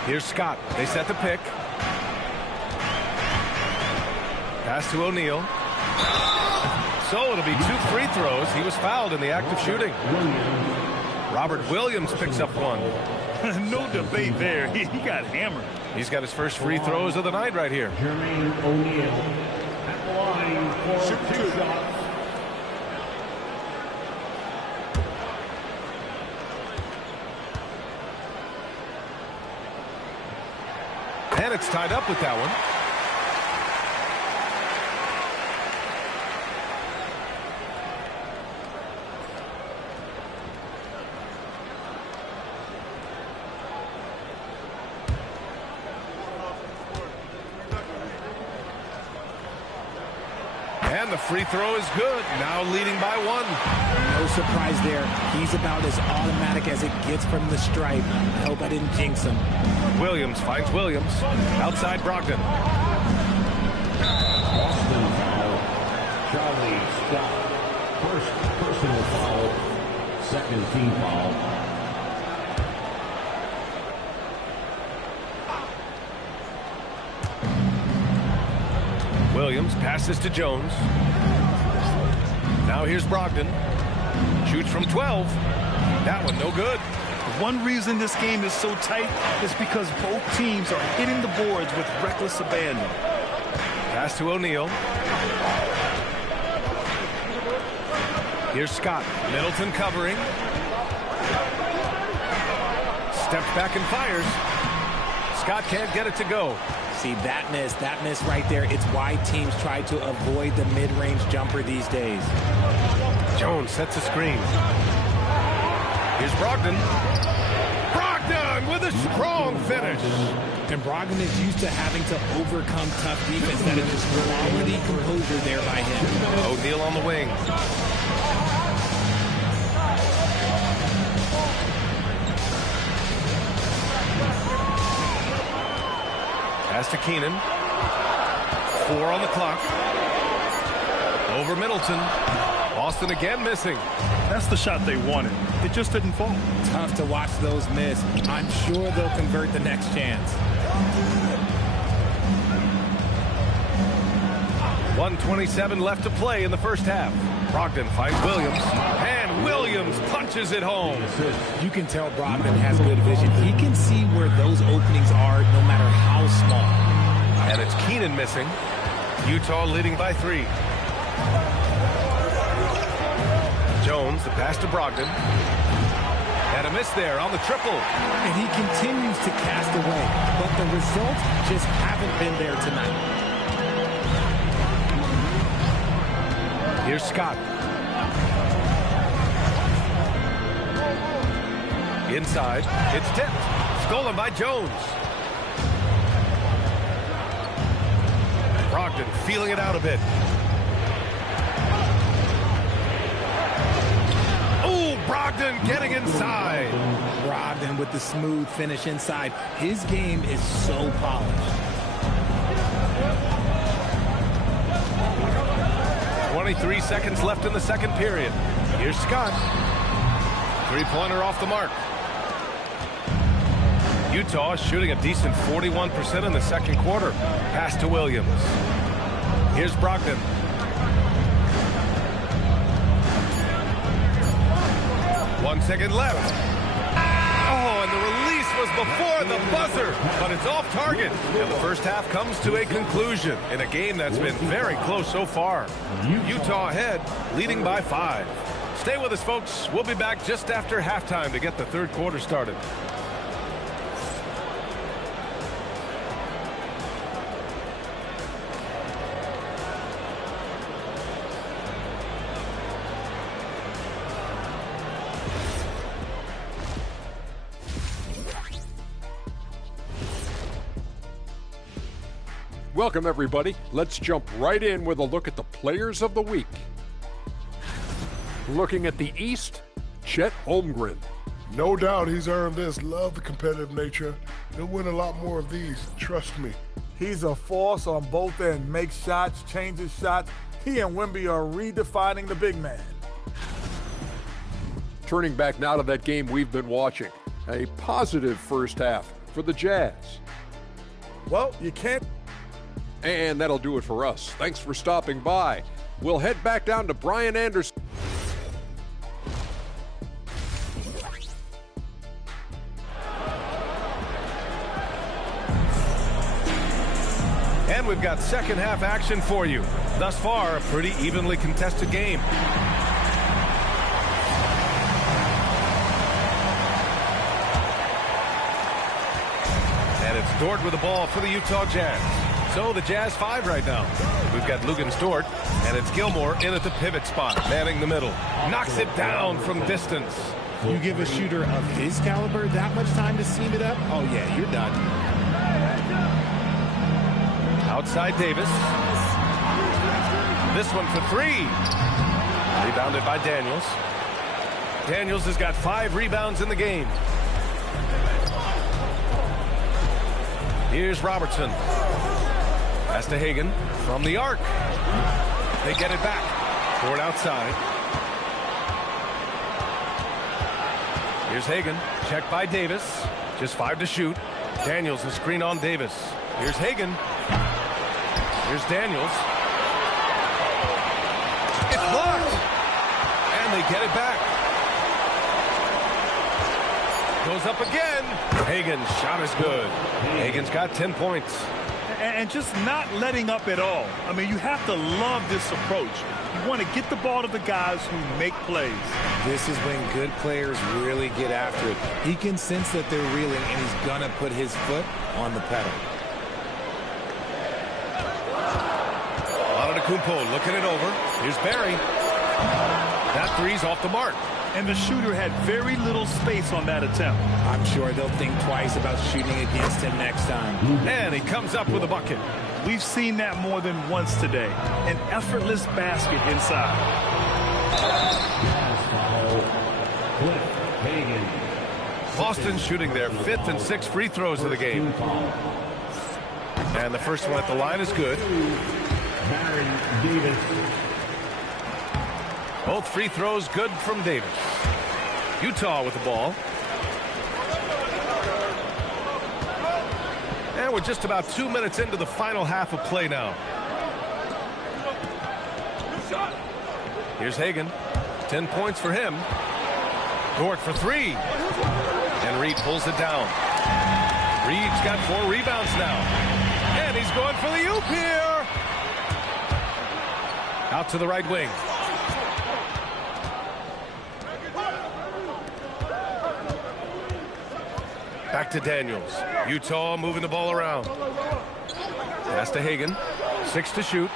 Here's Scott. They set the pick. Pass to O'Neal. So it'll be 2 free throws. He was fouled in the act of shooting. Robert Williams picks up 1. No debate there. He got hammered. He's got his first free throws of the night right here. Jermaine O'Neal at the line for 2 shots. And it's tied up with that one. And the free throw is good. Now leading by 1. No surprise there. He's about as automatic as it gets from the stripe. I hope I didn't jinx him. Williams finds Williams. Outside Brogdon. Boston foul. Charlie Scott. First personal foul. Second team foul. Williams passes to Jones. Now here's Brogdon. Shoots from 12. That one no good. One reason this game is so tight is because both teams are hitting the boards with reckless abandon. Pass to O'Neal. Here's Scott. Middleton covering. Steps back and fires. Scott can't get it to go. See, that miss right there, it's why teams try to avoid the mid-range jumper these days. Jones sets a screen. Here's Brogdon. Brogdon with a strong finish. And Brogdon is used to having to overcome tough defense. That is just quality composure there by him. O'Neal on the wing. Pass to Keenan. 4 on the clock. Over Middleton. Boston again missing. That's the shot they wanted. It just didn't fall. Tough to watch those miss. I'm sure they'll convert the next chance. 1:27 left to play in the first half. Brogdon finds Williams. And Williams punches it home. You can tell Brogdon has good vision. He can see where those openings are no matter how small. And it's Keenan missing. Utah leading by 3. Jones, the pass to Brogdon. And a miss there on the triple. And he continues to cast away, but the results just haven't been there tonight. Here's Scott. Inside, it's tipped. Stolen by Jones. Brogdon feeling it out a bit. Brogdon getting inside. Brogdon with the smooth finish inside. His game is so polished. 23 seconds left in the second period. Here's Scott. Three-pointer off the mark. Utah shooting a decent 41% in the second quarter. Pass to Williams. Here's Brogdon. One second left. Oh, and the release was before the buzzer, but it's off target. And the first half comes to a conclusion in a game that's been very close so far. Utah ahead, leading by 5. Stay with us, folks. We'll be back just after halftime to get the third quarter started. Welcome, everybody. Let's jump right in with a look at the players of the week. Looking at the East, Chet Holmgren. No doubt he's earned this. Love the competitive nature. He'll win a lot more of these. Trust me. He's a force on both ends. Makes shots, changes shots. He and Wemby are redefining the big man. Turning back now to that game we've been watching. A positive first half for the Jazz. Well, you can't. And that'll do it for us. Thanks for stopping by. We'll head back down to Brian Anderson. And we've got second half action for you. Thus far, a pretty evenly contested game. And it's Dort with the ball for the Utah Jazz. So the Jazz 5 right now. We've got Lugens Dort, and it's Gilmore in at the pivot spot, manning the middle. Knocks it down from distance. You give a shooter of his caliber that much time to seam it up? Oh, yeah, you're done. Outside Davis. This one for 3. Rebounded by Daniels. Daniels has got 5 rebounds in the game. Here's Robertson. Pass to Hagan from the arc. They get it back. Dort outside. Here's Hagan. Checked by Davis. Just 5 to shoot. Daniels a screen on Davis. Here's Hagan. Here's Daniels. It's blocked. And they get it back. Goes up again. Hagen's shot is good. Hagen's got 10 points. And just not letting up at all. I mean, you have to love this approach. You want to get the ball to the guys who make plays. This is when good players really get after it. He can sense that they're reeling, and he's going to put his foot on the pedal. Antetokounmpo looking it over. Here's Barry. That three's off the mark. And the shooter had very little space on that attempt. I'm sure they'll think twice about shooting against him next time. And he comes up with a bucket. We've seen that more than once today. An effortless basket inside. Boston shooting their 5th and 6th free throws of the game. And the first one at the line is good. Both free throws good from Davis. Utah with the ball. And we're just about 2 minutes into the final half of play now. Here's Hagen. 10 points for him. Dort for 3. And Reed pulls it down. Reed's got 4 rebounds now. And he's going for the oop here. Out to the right wing. Back to Daniels. Utah moving the ball around. Pass to Hagen. 6 to shoot.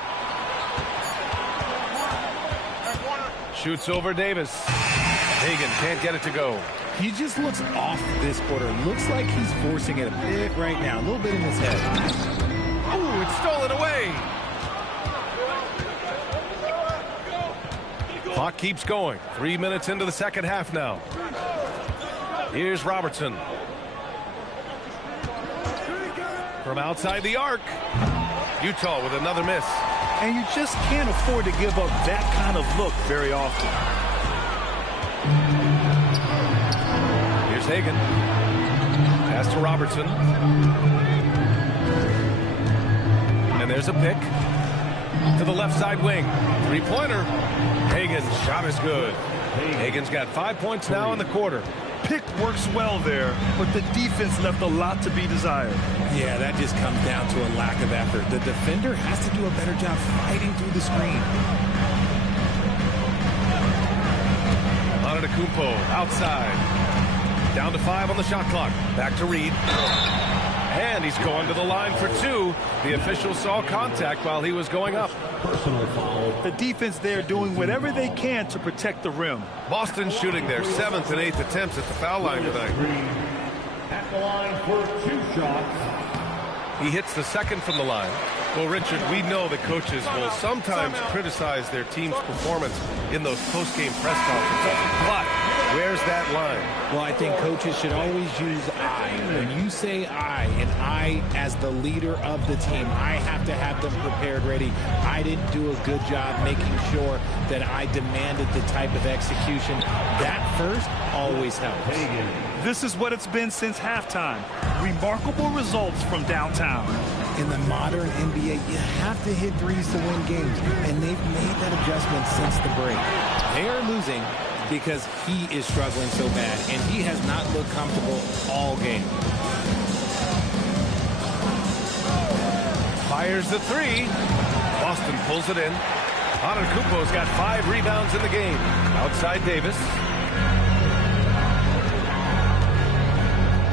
Shoots over Davis. Hagen can't get it to go. He just looks off this quarter. Looks like he's forcing it a bit right now. A little bit in his head. Ooh, it's stolen away. Clock keeps going. 3 minutes into the second half now. Here's Robertson. From outside the arc. Utah with another miss. And you just can't afford to give up that kind of look very often. Here's Hagen. Pass to Robertson. And there's a pick. To the left side wing. 3-pointer. Hagen's shot is good. Hagen's got 5 points now in the quarter. Pick works well there, but the defense left a lot to be desired. Yeah, that just comes down to a lack of effort. The defender has to do a better job fighting through the screen. Antetokounmpo outside. Down to 5 on the shot clock. Back to Reed. And he's going to the line for 2. The official saw contact while he was going up. Personal foul. The defense there doing whatever they can to protect the rim. Boston shooting their 7th and 8th attempts at the foul line tonight. At the line for 2 shots. He hits the second from the line. Well, Richard, we know that coaches will sometimes criticize their team's performance in those post-game press conferences. But where's that line? Well, I think coaches should always use I. When you say I, and I as the leader of the team, I have to have them prepared ready. I didn't do a good job making sure that I demanded the type of execution. That first always helps. This is what it's been since halftime. Remarkable results from downtown. In the modern NBA, you have to hit threes to win games, and they've made that adjustment since the break. They are losing because he is struggling so bad, and he has not looked comfortable all game. Fires the 3. Boston pulls it in. Antetokounmpo's got 5 rebounds in the game. Outside Davis.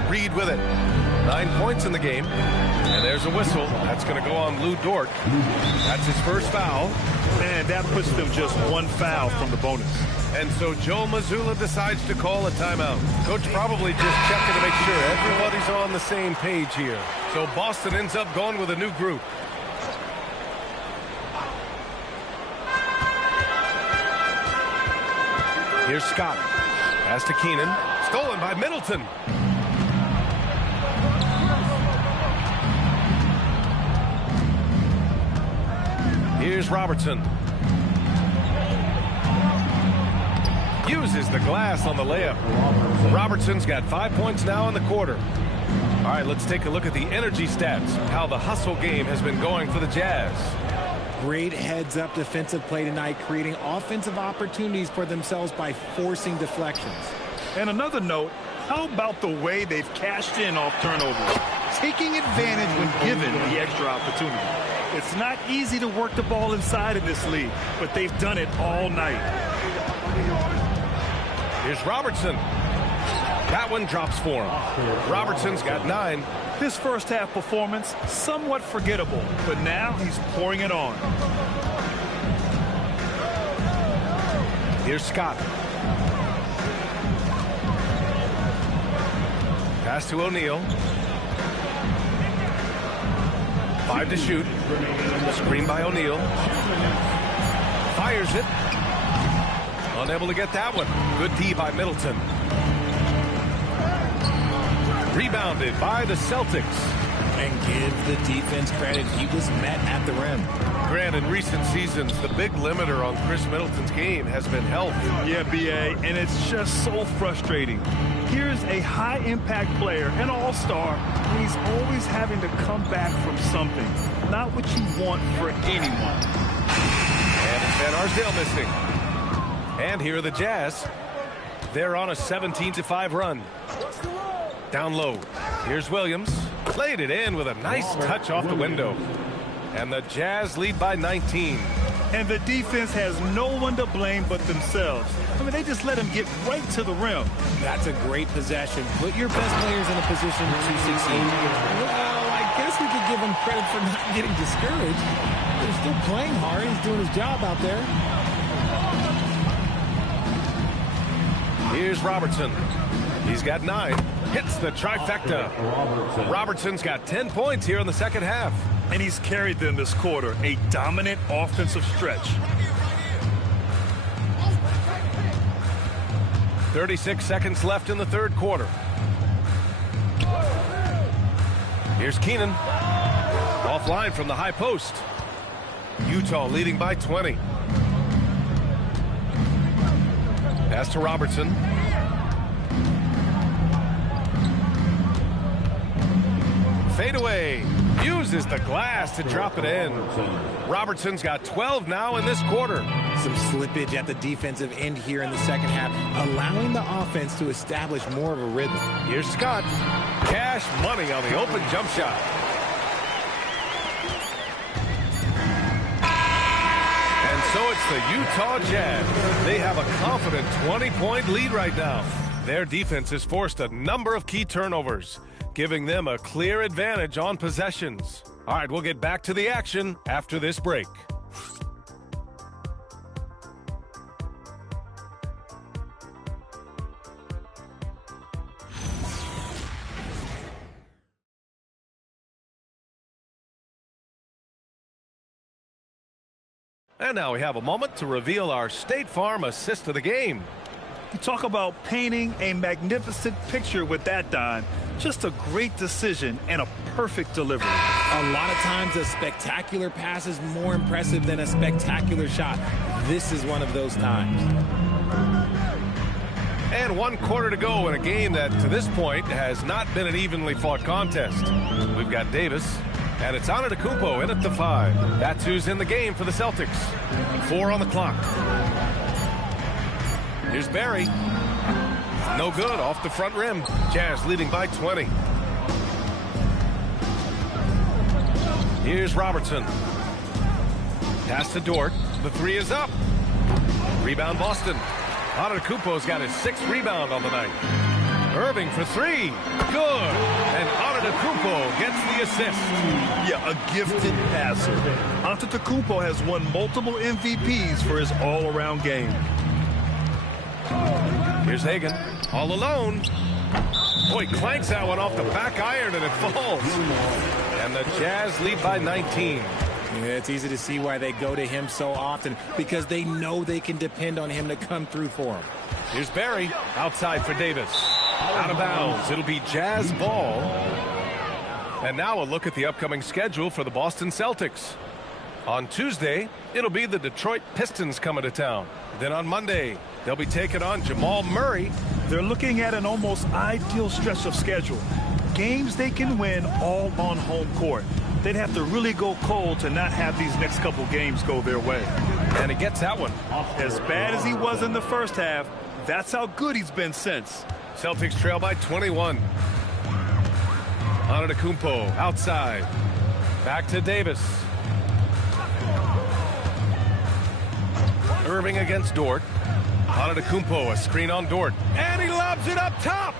Reed with it. 9 points in the game. And there's a whistle. That's going to go on Lou Dort. That's his first foul. And that puts them just 1 foul from the bonus. And so Joe Mazzulla decides to call a timeout. Coach probably just checking to make sure everybody's on the same page here. So Boston ends up going with a new group. Here's Scott. Pass to Keenan. Stolen by Middleton. Here's Robertson. Uses the glass on the layup. Robertson's got 5 points now in the quarter. All right, let's take a look at the energy stats. How the hustle game has been going for the Jazz. Great heads-up defensive play tonight, creating offensive opportunities for themselves by forcing deflections. And another note, how about the way they've cashed in off turnovers? Taking advantage when given the extra opportunity. It's not easy to work the ball inside in this league, but they've done it all night. Here's Robertson. That one drops for him. Robertson's got 9. His first half performance, somewhat forgettable, but now he's pouring it on. Here's Scott. Pass to O'Neal. 5 to shoot. Screen by O'Neal. Fires it. Unable to get that one. Good D by Middleton. Rebounded by the Celtics. And give the defense credit. He was met at the rim. Grant, in recent seasons, the big limiter on Chris Middleton's game has been health. Yeah, B.A., and it's just so frustrating. Here's a high-impact player, an all-star, and he's always having to come back from something. Not what you want for anyone. And it's Van Arsdale missing. And here are the Jazz. They're on a 17-5 run. Down low. Here's Williams. Played it in with a nice touch off the window. And the Jazz lead by 19. And the defense has no one to blame but themselves. I mean, they just let him get right to the rim. That's a great possession. Put your best players in a position to succeed. Well, I guess we could give him credit for not getting discouraged. They're still playing hard. He's doing his job out there. Here's Robertson. He's got 9. Hits the trifecta. Robertson's got 10 points here in the second half. And he's carried them this quarter. A dominant offensive stretch. 36 seconds left in the third quarter. Here's Keenan. Offline from the high post. Utah leading by 20. Pass to Robertson. Fade away. Uses the glass to drop it in. Robertson's got 12 now in this quarter. Some slippage at the defensive end here in the second half, allowing the offense to establish more of a rhythm. Here's Scott. Cash money on the open jump shot. And so it's the Utah Jazz. They have a confident 20-point lead right now. Their defense has forced a number of key turnovers, giving them a clear advantage on possessions. All right, we'll get back to the action after this break. And now we have a moment to reveal our State Farm assist of the game. You talk about painting a magnificent picture with that, Don. Just a great decision and a perfect delivery. A lot of times a spectacular pass is more impressive than a spectacular shot. This is one of those times. And 1 quarter to go in a game that to this point has not been an evenly fought contest. We've got Davis, and it's Antetokounmpo in at the 5. That's who's in the game for the Celtics. 4 on the clock. Here's Barry. No good, off the front rim. Jazz leading by 20. Here's Robertson. Pass to Dort. The 3 is up. Rebound Boston. Antetokounmpo's got his 6th rebound on the night. Irving for 3. Good. And Antetokounmpo gets the assist. Yeah, a gifted passer. Antetokounmpo has won multiple MVPs for his all-around game. Here's Hagan, all alone. Boy, clanks that one off the back iron and it falls. And the Jazz lead by 19. Yeah, it's easy to see why they go to him so often, because they know they can depend on him to come through for them. Here's Barry, outside for Davis. Out of bounds, it'll be Jazz ball. And now a look at the upcoming schedule for the Boston Celtics. On Tuesday, it'll be the Detroit Pistons coming to town. Then on Monday, they'll be taking on Jamal Murray. They're looking at an almost ideal stretch of schedule. games they can win all on home court. They'd have to really go cold to not have these next couple games go their way. And he gets that one. As bad as he was in the first half, that's how good he's been since. Celtics trail by 21. Antetokounmpo outside. Back to Davis. Irving against Dort. Antetokounmpo, a screen on Dort. And he lobs it up top.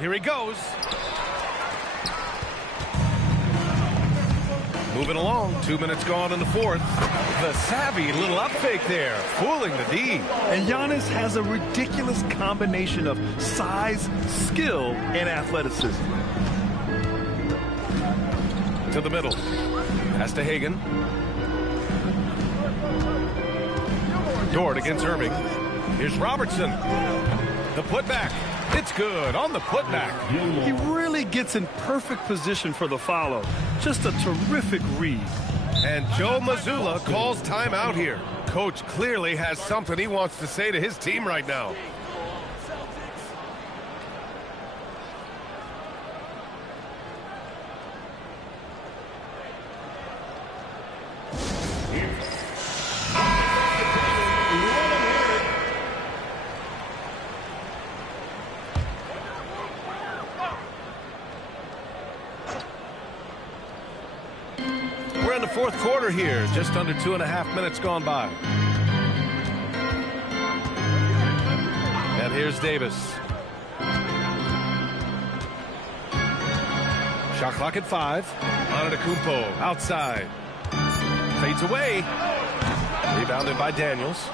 Here he goes. Moving along. 2 minutes gone in the fourth. The savvy little up fake there, fooling the D. And Giannis has a ridiculous combination of size, skill, and athleticism. To the middle. Pass to Hagan. Dort against Irving. Here's Robertson. The putback. It's good on the putback. He really gets in perfect position for the follow. Just a terrific read. And Joe Mazzulla calls timeout here. Coach clearly has something he wants to say to his team right now. In the fourth quarter here, just under 2.5 minutes gone by. And here's Davis. Shot clock at 5. Antetokounmpo outside. Fades away. Rebounded by Daniels.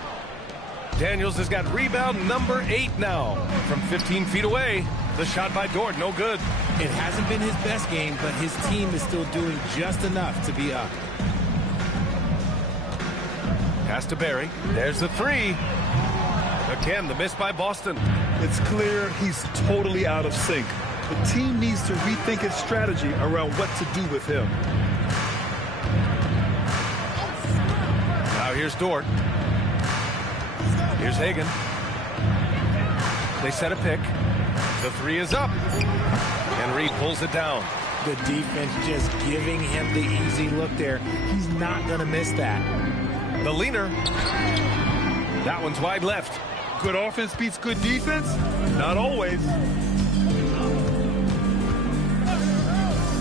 Daniels has got rebound number 8 now. From 15 feet away. The shot by Dort, no good. It hasn't been his best game, but his team is still doing just enough to be up. Pass to Barry. There's the 3. Again, the miss by Boston. It's clear he's totally out of sync. The team needs to rethink its strategy around what to do with him. Now here's Dort. Here's Hagan. They set a pick. The 3 is up. And Reed pulls it down. The defense just giving him the easy look there. He's not going to miss that. The leaner. That one's wide left. Good offense beats good defense? Not always.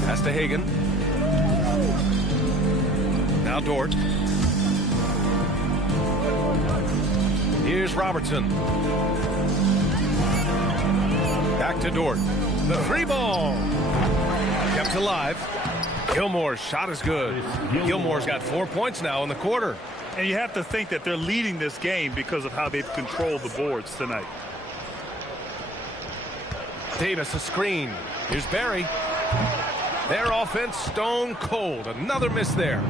Pass to Hagan. Now Dort. Here's Robertson. Back to Dort. The 3 ball. Kept alive. Gilmore's shot is good. Gilmore's got 4 points now in the quarter. And you have to think that they're leading this game because of how they've controlled the boards tonight. Davis a screen. Here's Barry. Their offense stone cold. Another miss there.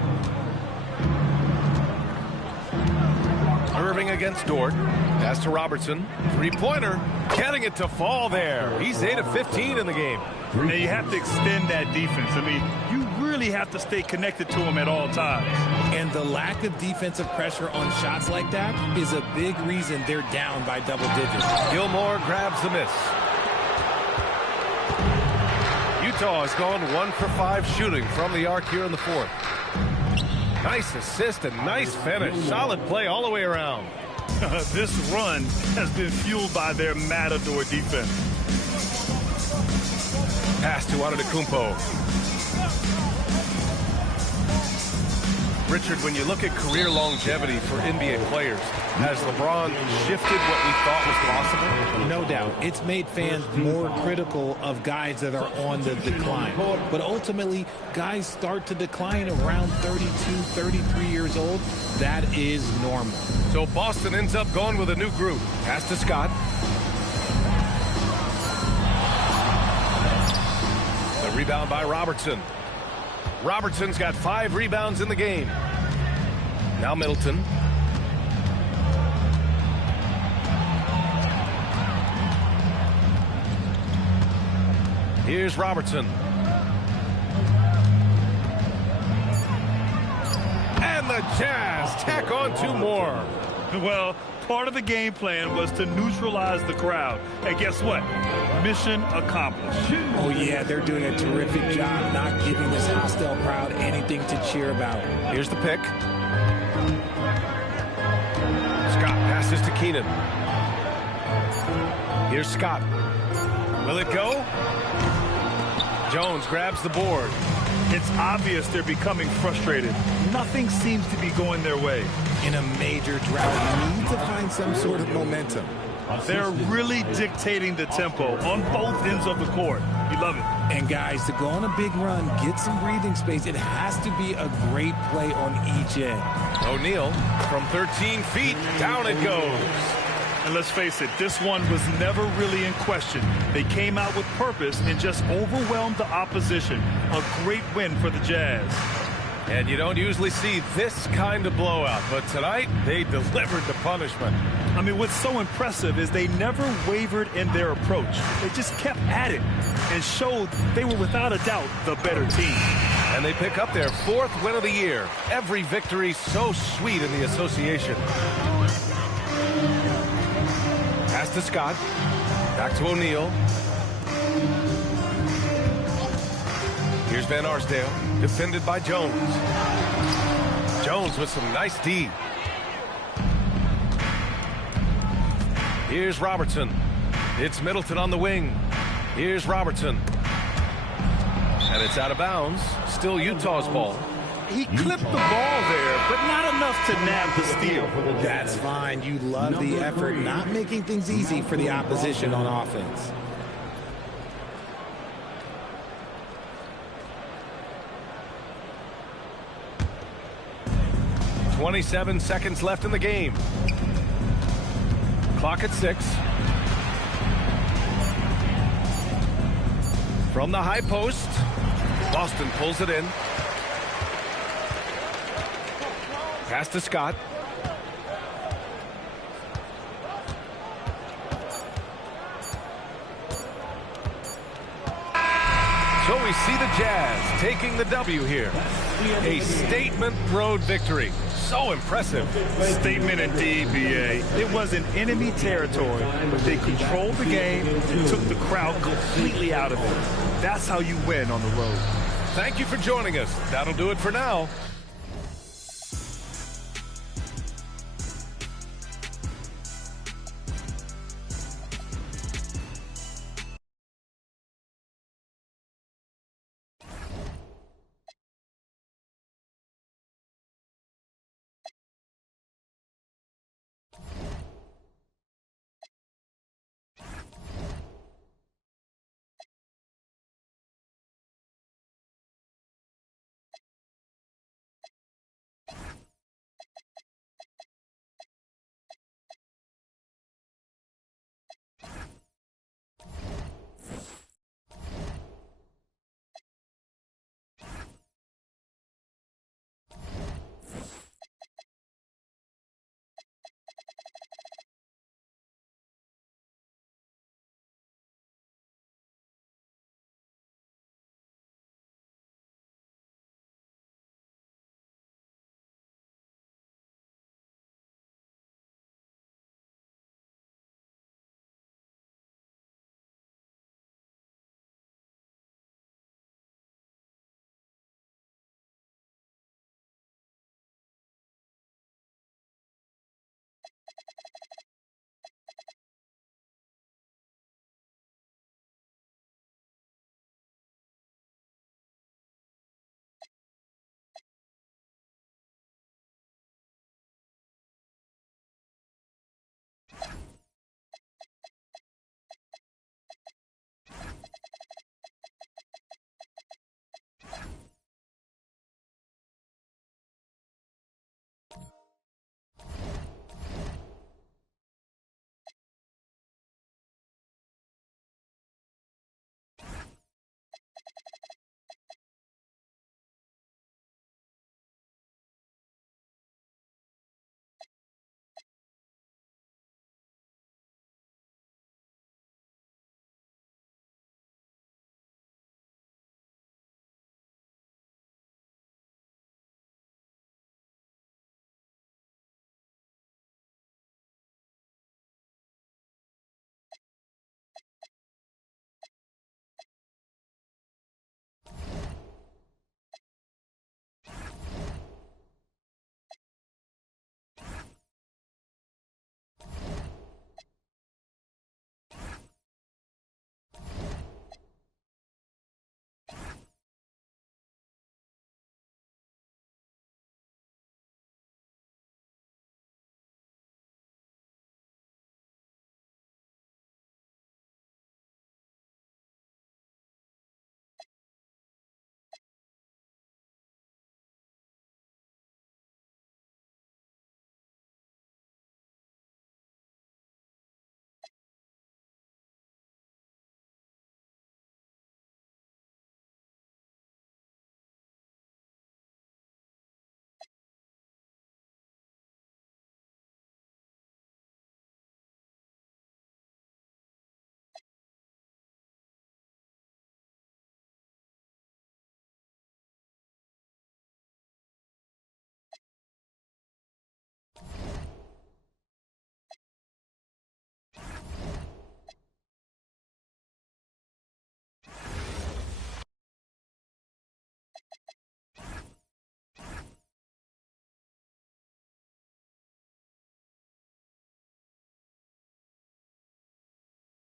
Irving against Dort. Pass to Robertson. 3-pointer. Getting it to fall there. He's 8 of 15 in the game. Now you have to extend that defense. I mean, you really have to stay connected to him at all times. And the lack of defensive pressure on shots like that is a big reason they're down by double digits. Gilmore grabs the miss. Utah has gone 1 for 5 shooting from the arc here in the fourth. Nice assist and nice finish. Solid play all the way around. This run has been fueled by their Matador defense. Pass to Antetokounmpo. Richard, when you look at career longevity for NBA players, has LeBron shifted what we thought was possible? No doubt. It's made fans more critical of guys that are on the decline. But ultimately, guys start to decline around 32, 33 years old. That is normal. So Boston ends up going with a new group. Pass to Scott. The rebound by Robertson. Robertson's got 5 rebounds in the game. Now Middleton. Here's Robertson. And the Jazz tack on 2 more. Well, Part of the game plan was to neutralize the crowd. And guess what? Mission accomplished. Oh, yeah, they're doing a terrific job not giving this hostile crowd anything to cheer about. Here's the pick. Scott passes to Keenan. Here's Scott. Will it go? Jones grabs the board. It's obvious they're becoming frustrated. Nothing seems to be going their way. In a major drought, you need to find some sort of momentum. They're really dictating the tempo on both ends of the court. You love it. And guys, to go on a big run, get some breathing space, it has to be a great play on each end. O'Neal from 13 feet, down it goes. And let's face it, this one was never really in question. They came out with purpose and just overwhelmed the opposition. A great win for the Jazz. And you don't usually see this kind of blowout, but tonight they delivered the punishment. I mean, what's so impressive is they never wavered in their approach. They just kept at it and showed they were without a doubt the better team. And they pick up their 4th win of the year. Every victory so sweet in the association. Pass to Scott. Back to O'Neal. Here's Van Arsdale, defended by Jones. Jones with some nice D. Here's Robertson. It's Middleton on the wing. Here's Robertson. And it's out of bounds. Still Utah's ball. He clipped the ball there, but not enough to nab the steal. That's fine. You love the effort, not making things easy for the opposition on offense. 27 seconds left in the game. Clock at 6. From the high post, Boston pulls it in. Pass to Scott. So we see the Jazz taking the W here. A statement road victory. So impressive. Statement indeed, BA. It was in enemy territory, but they controlled the game and took the crowd completely out of it. That's how you win on the road. Thank you for joining us. That'll do it for now.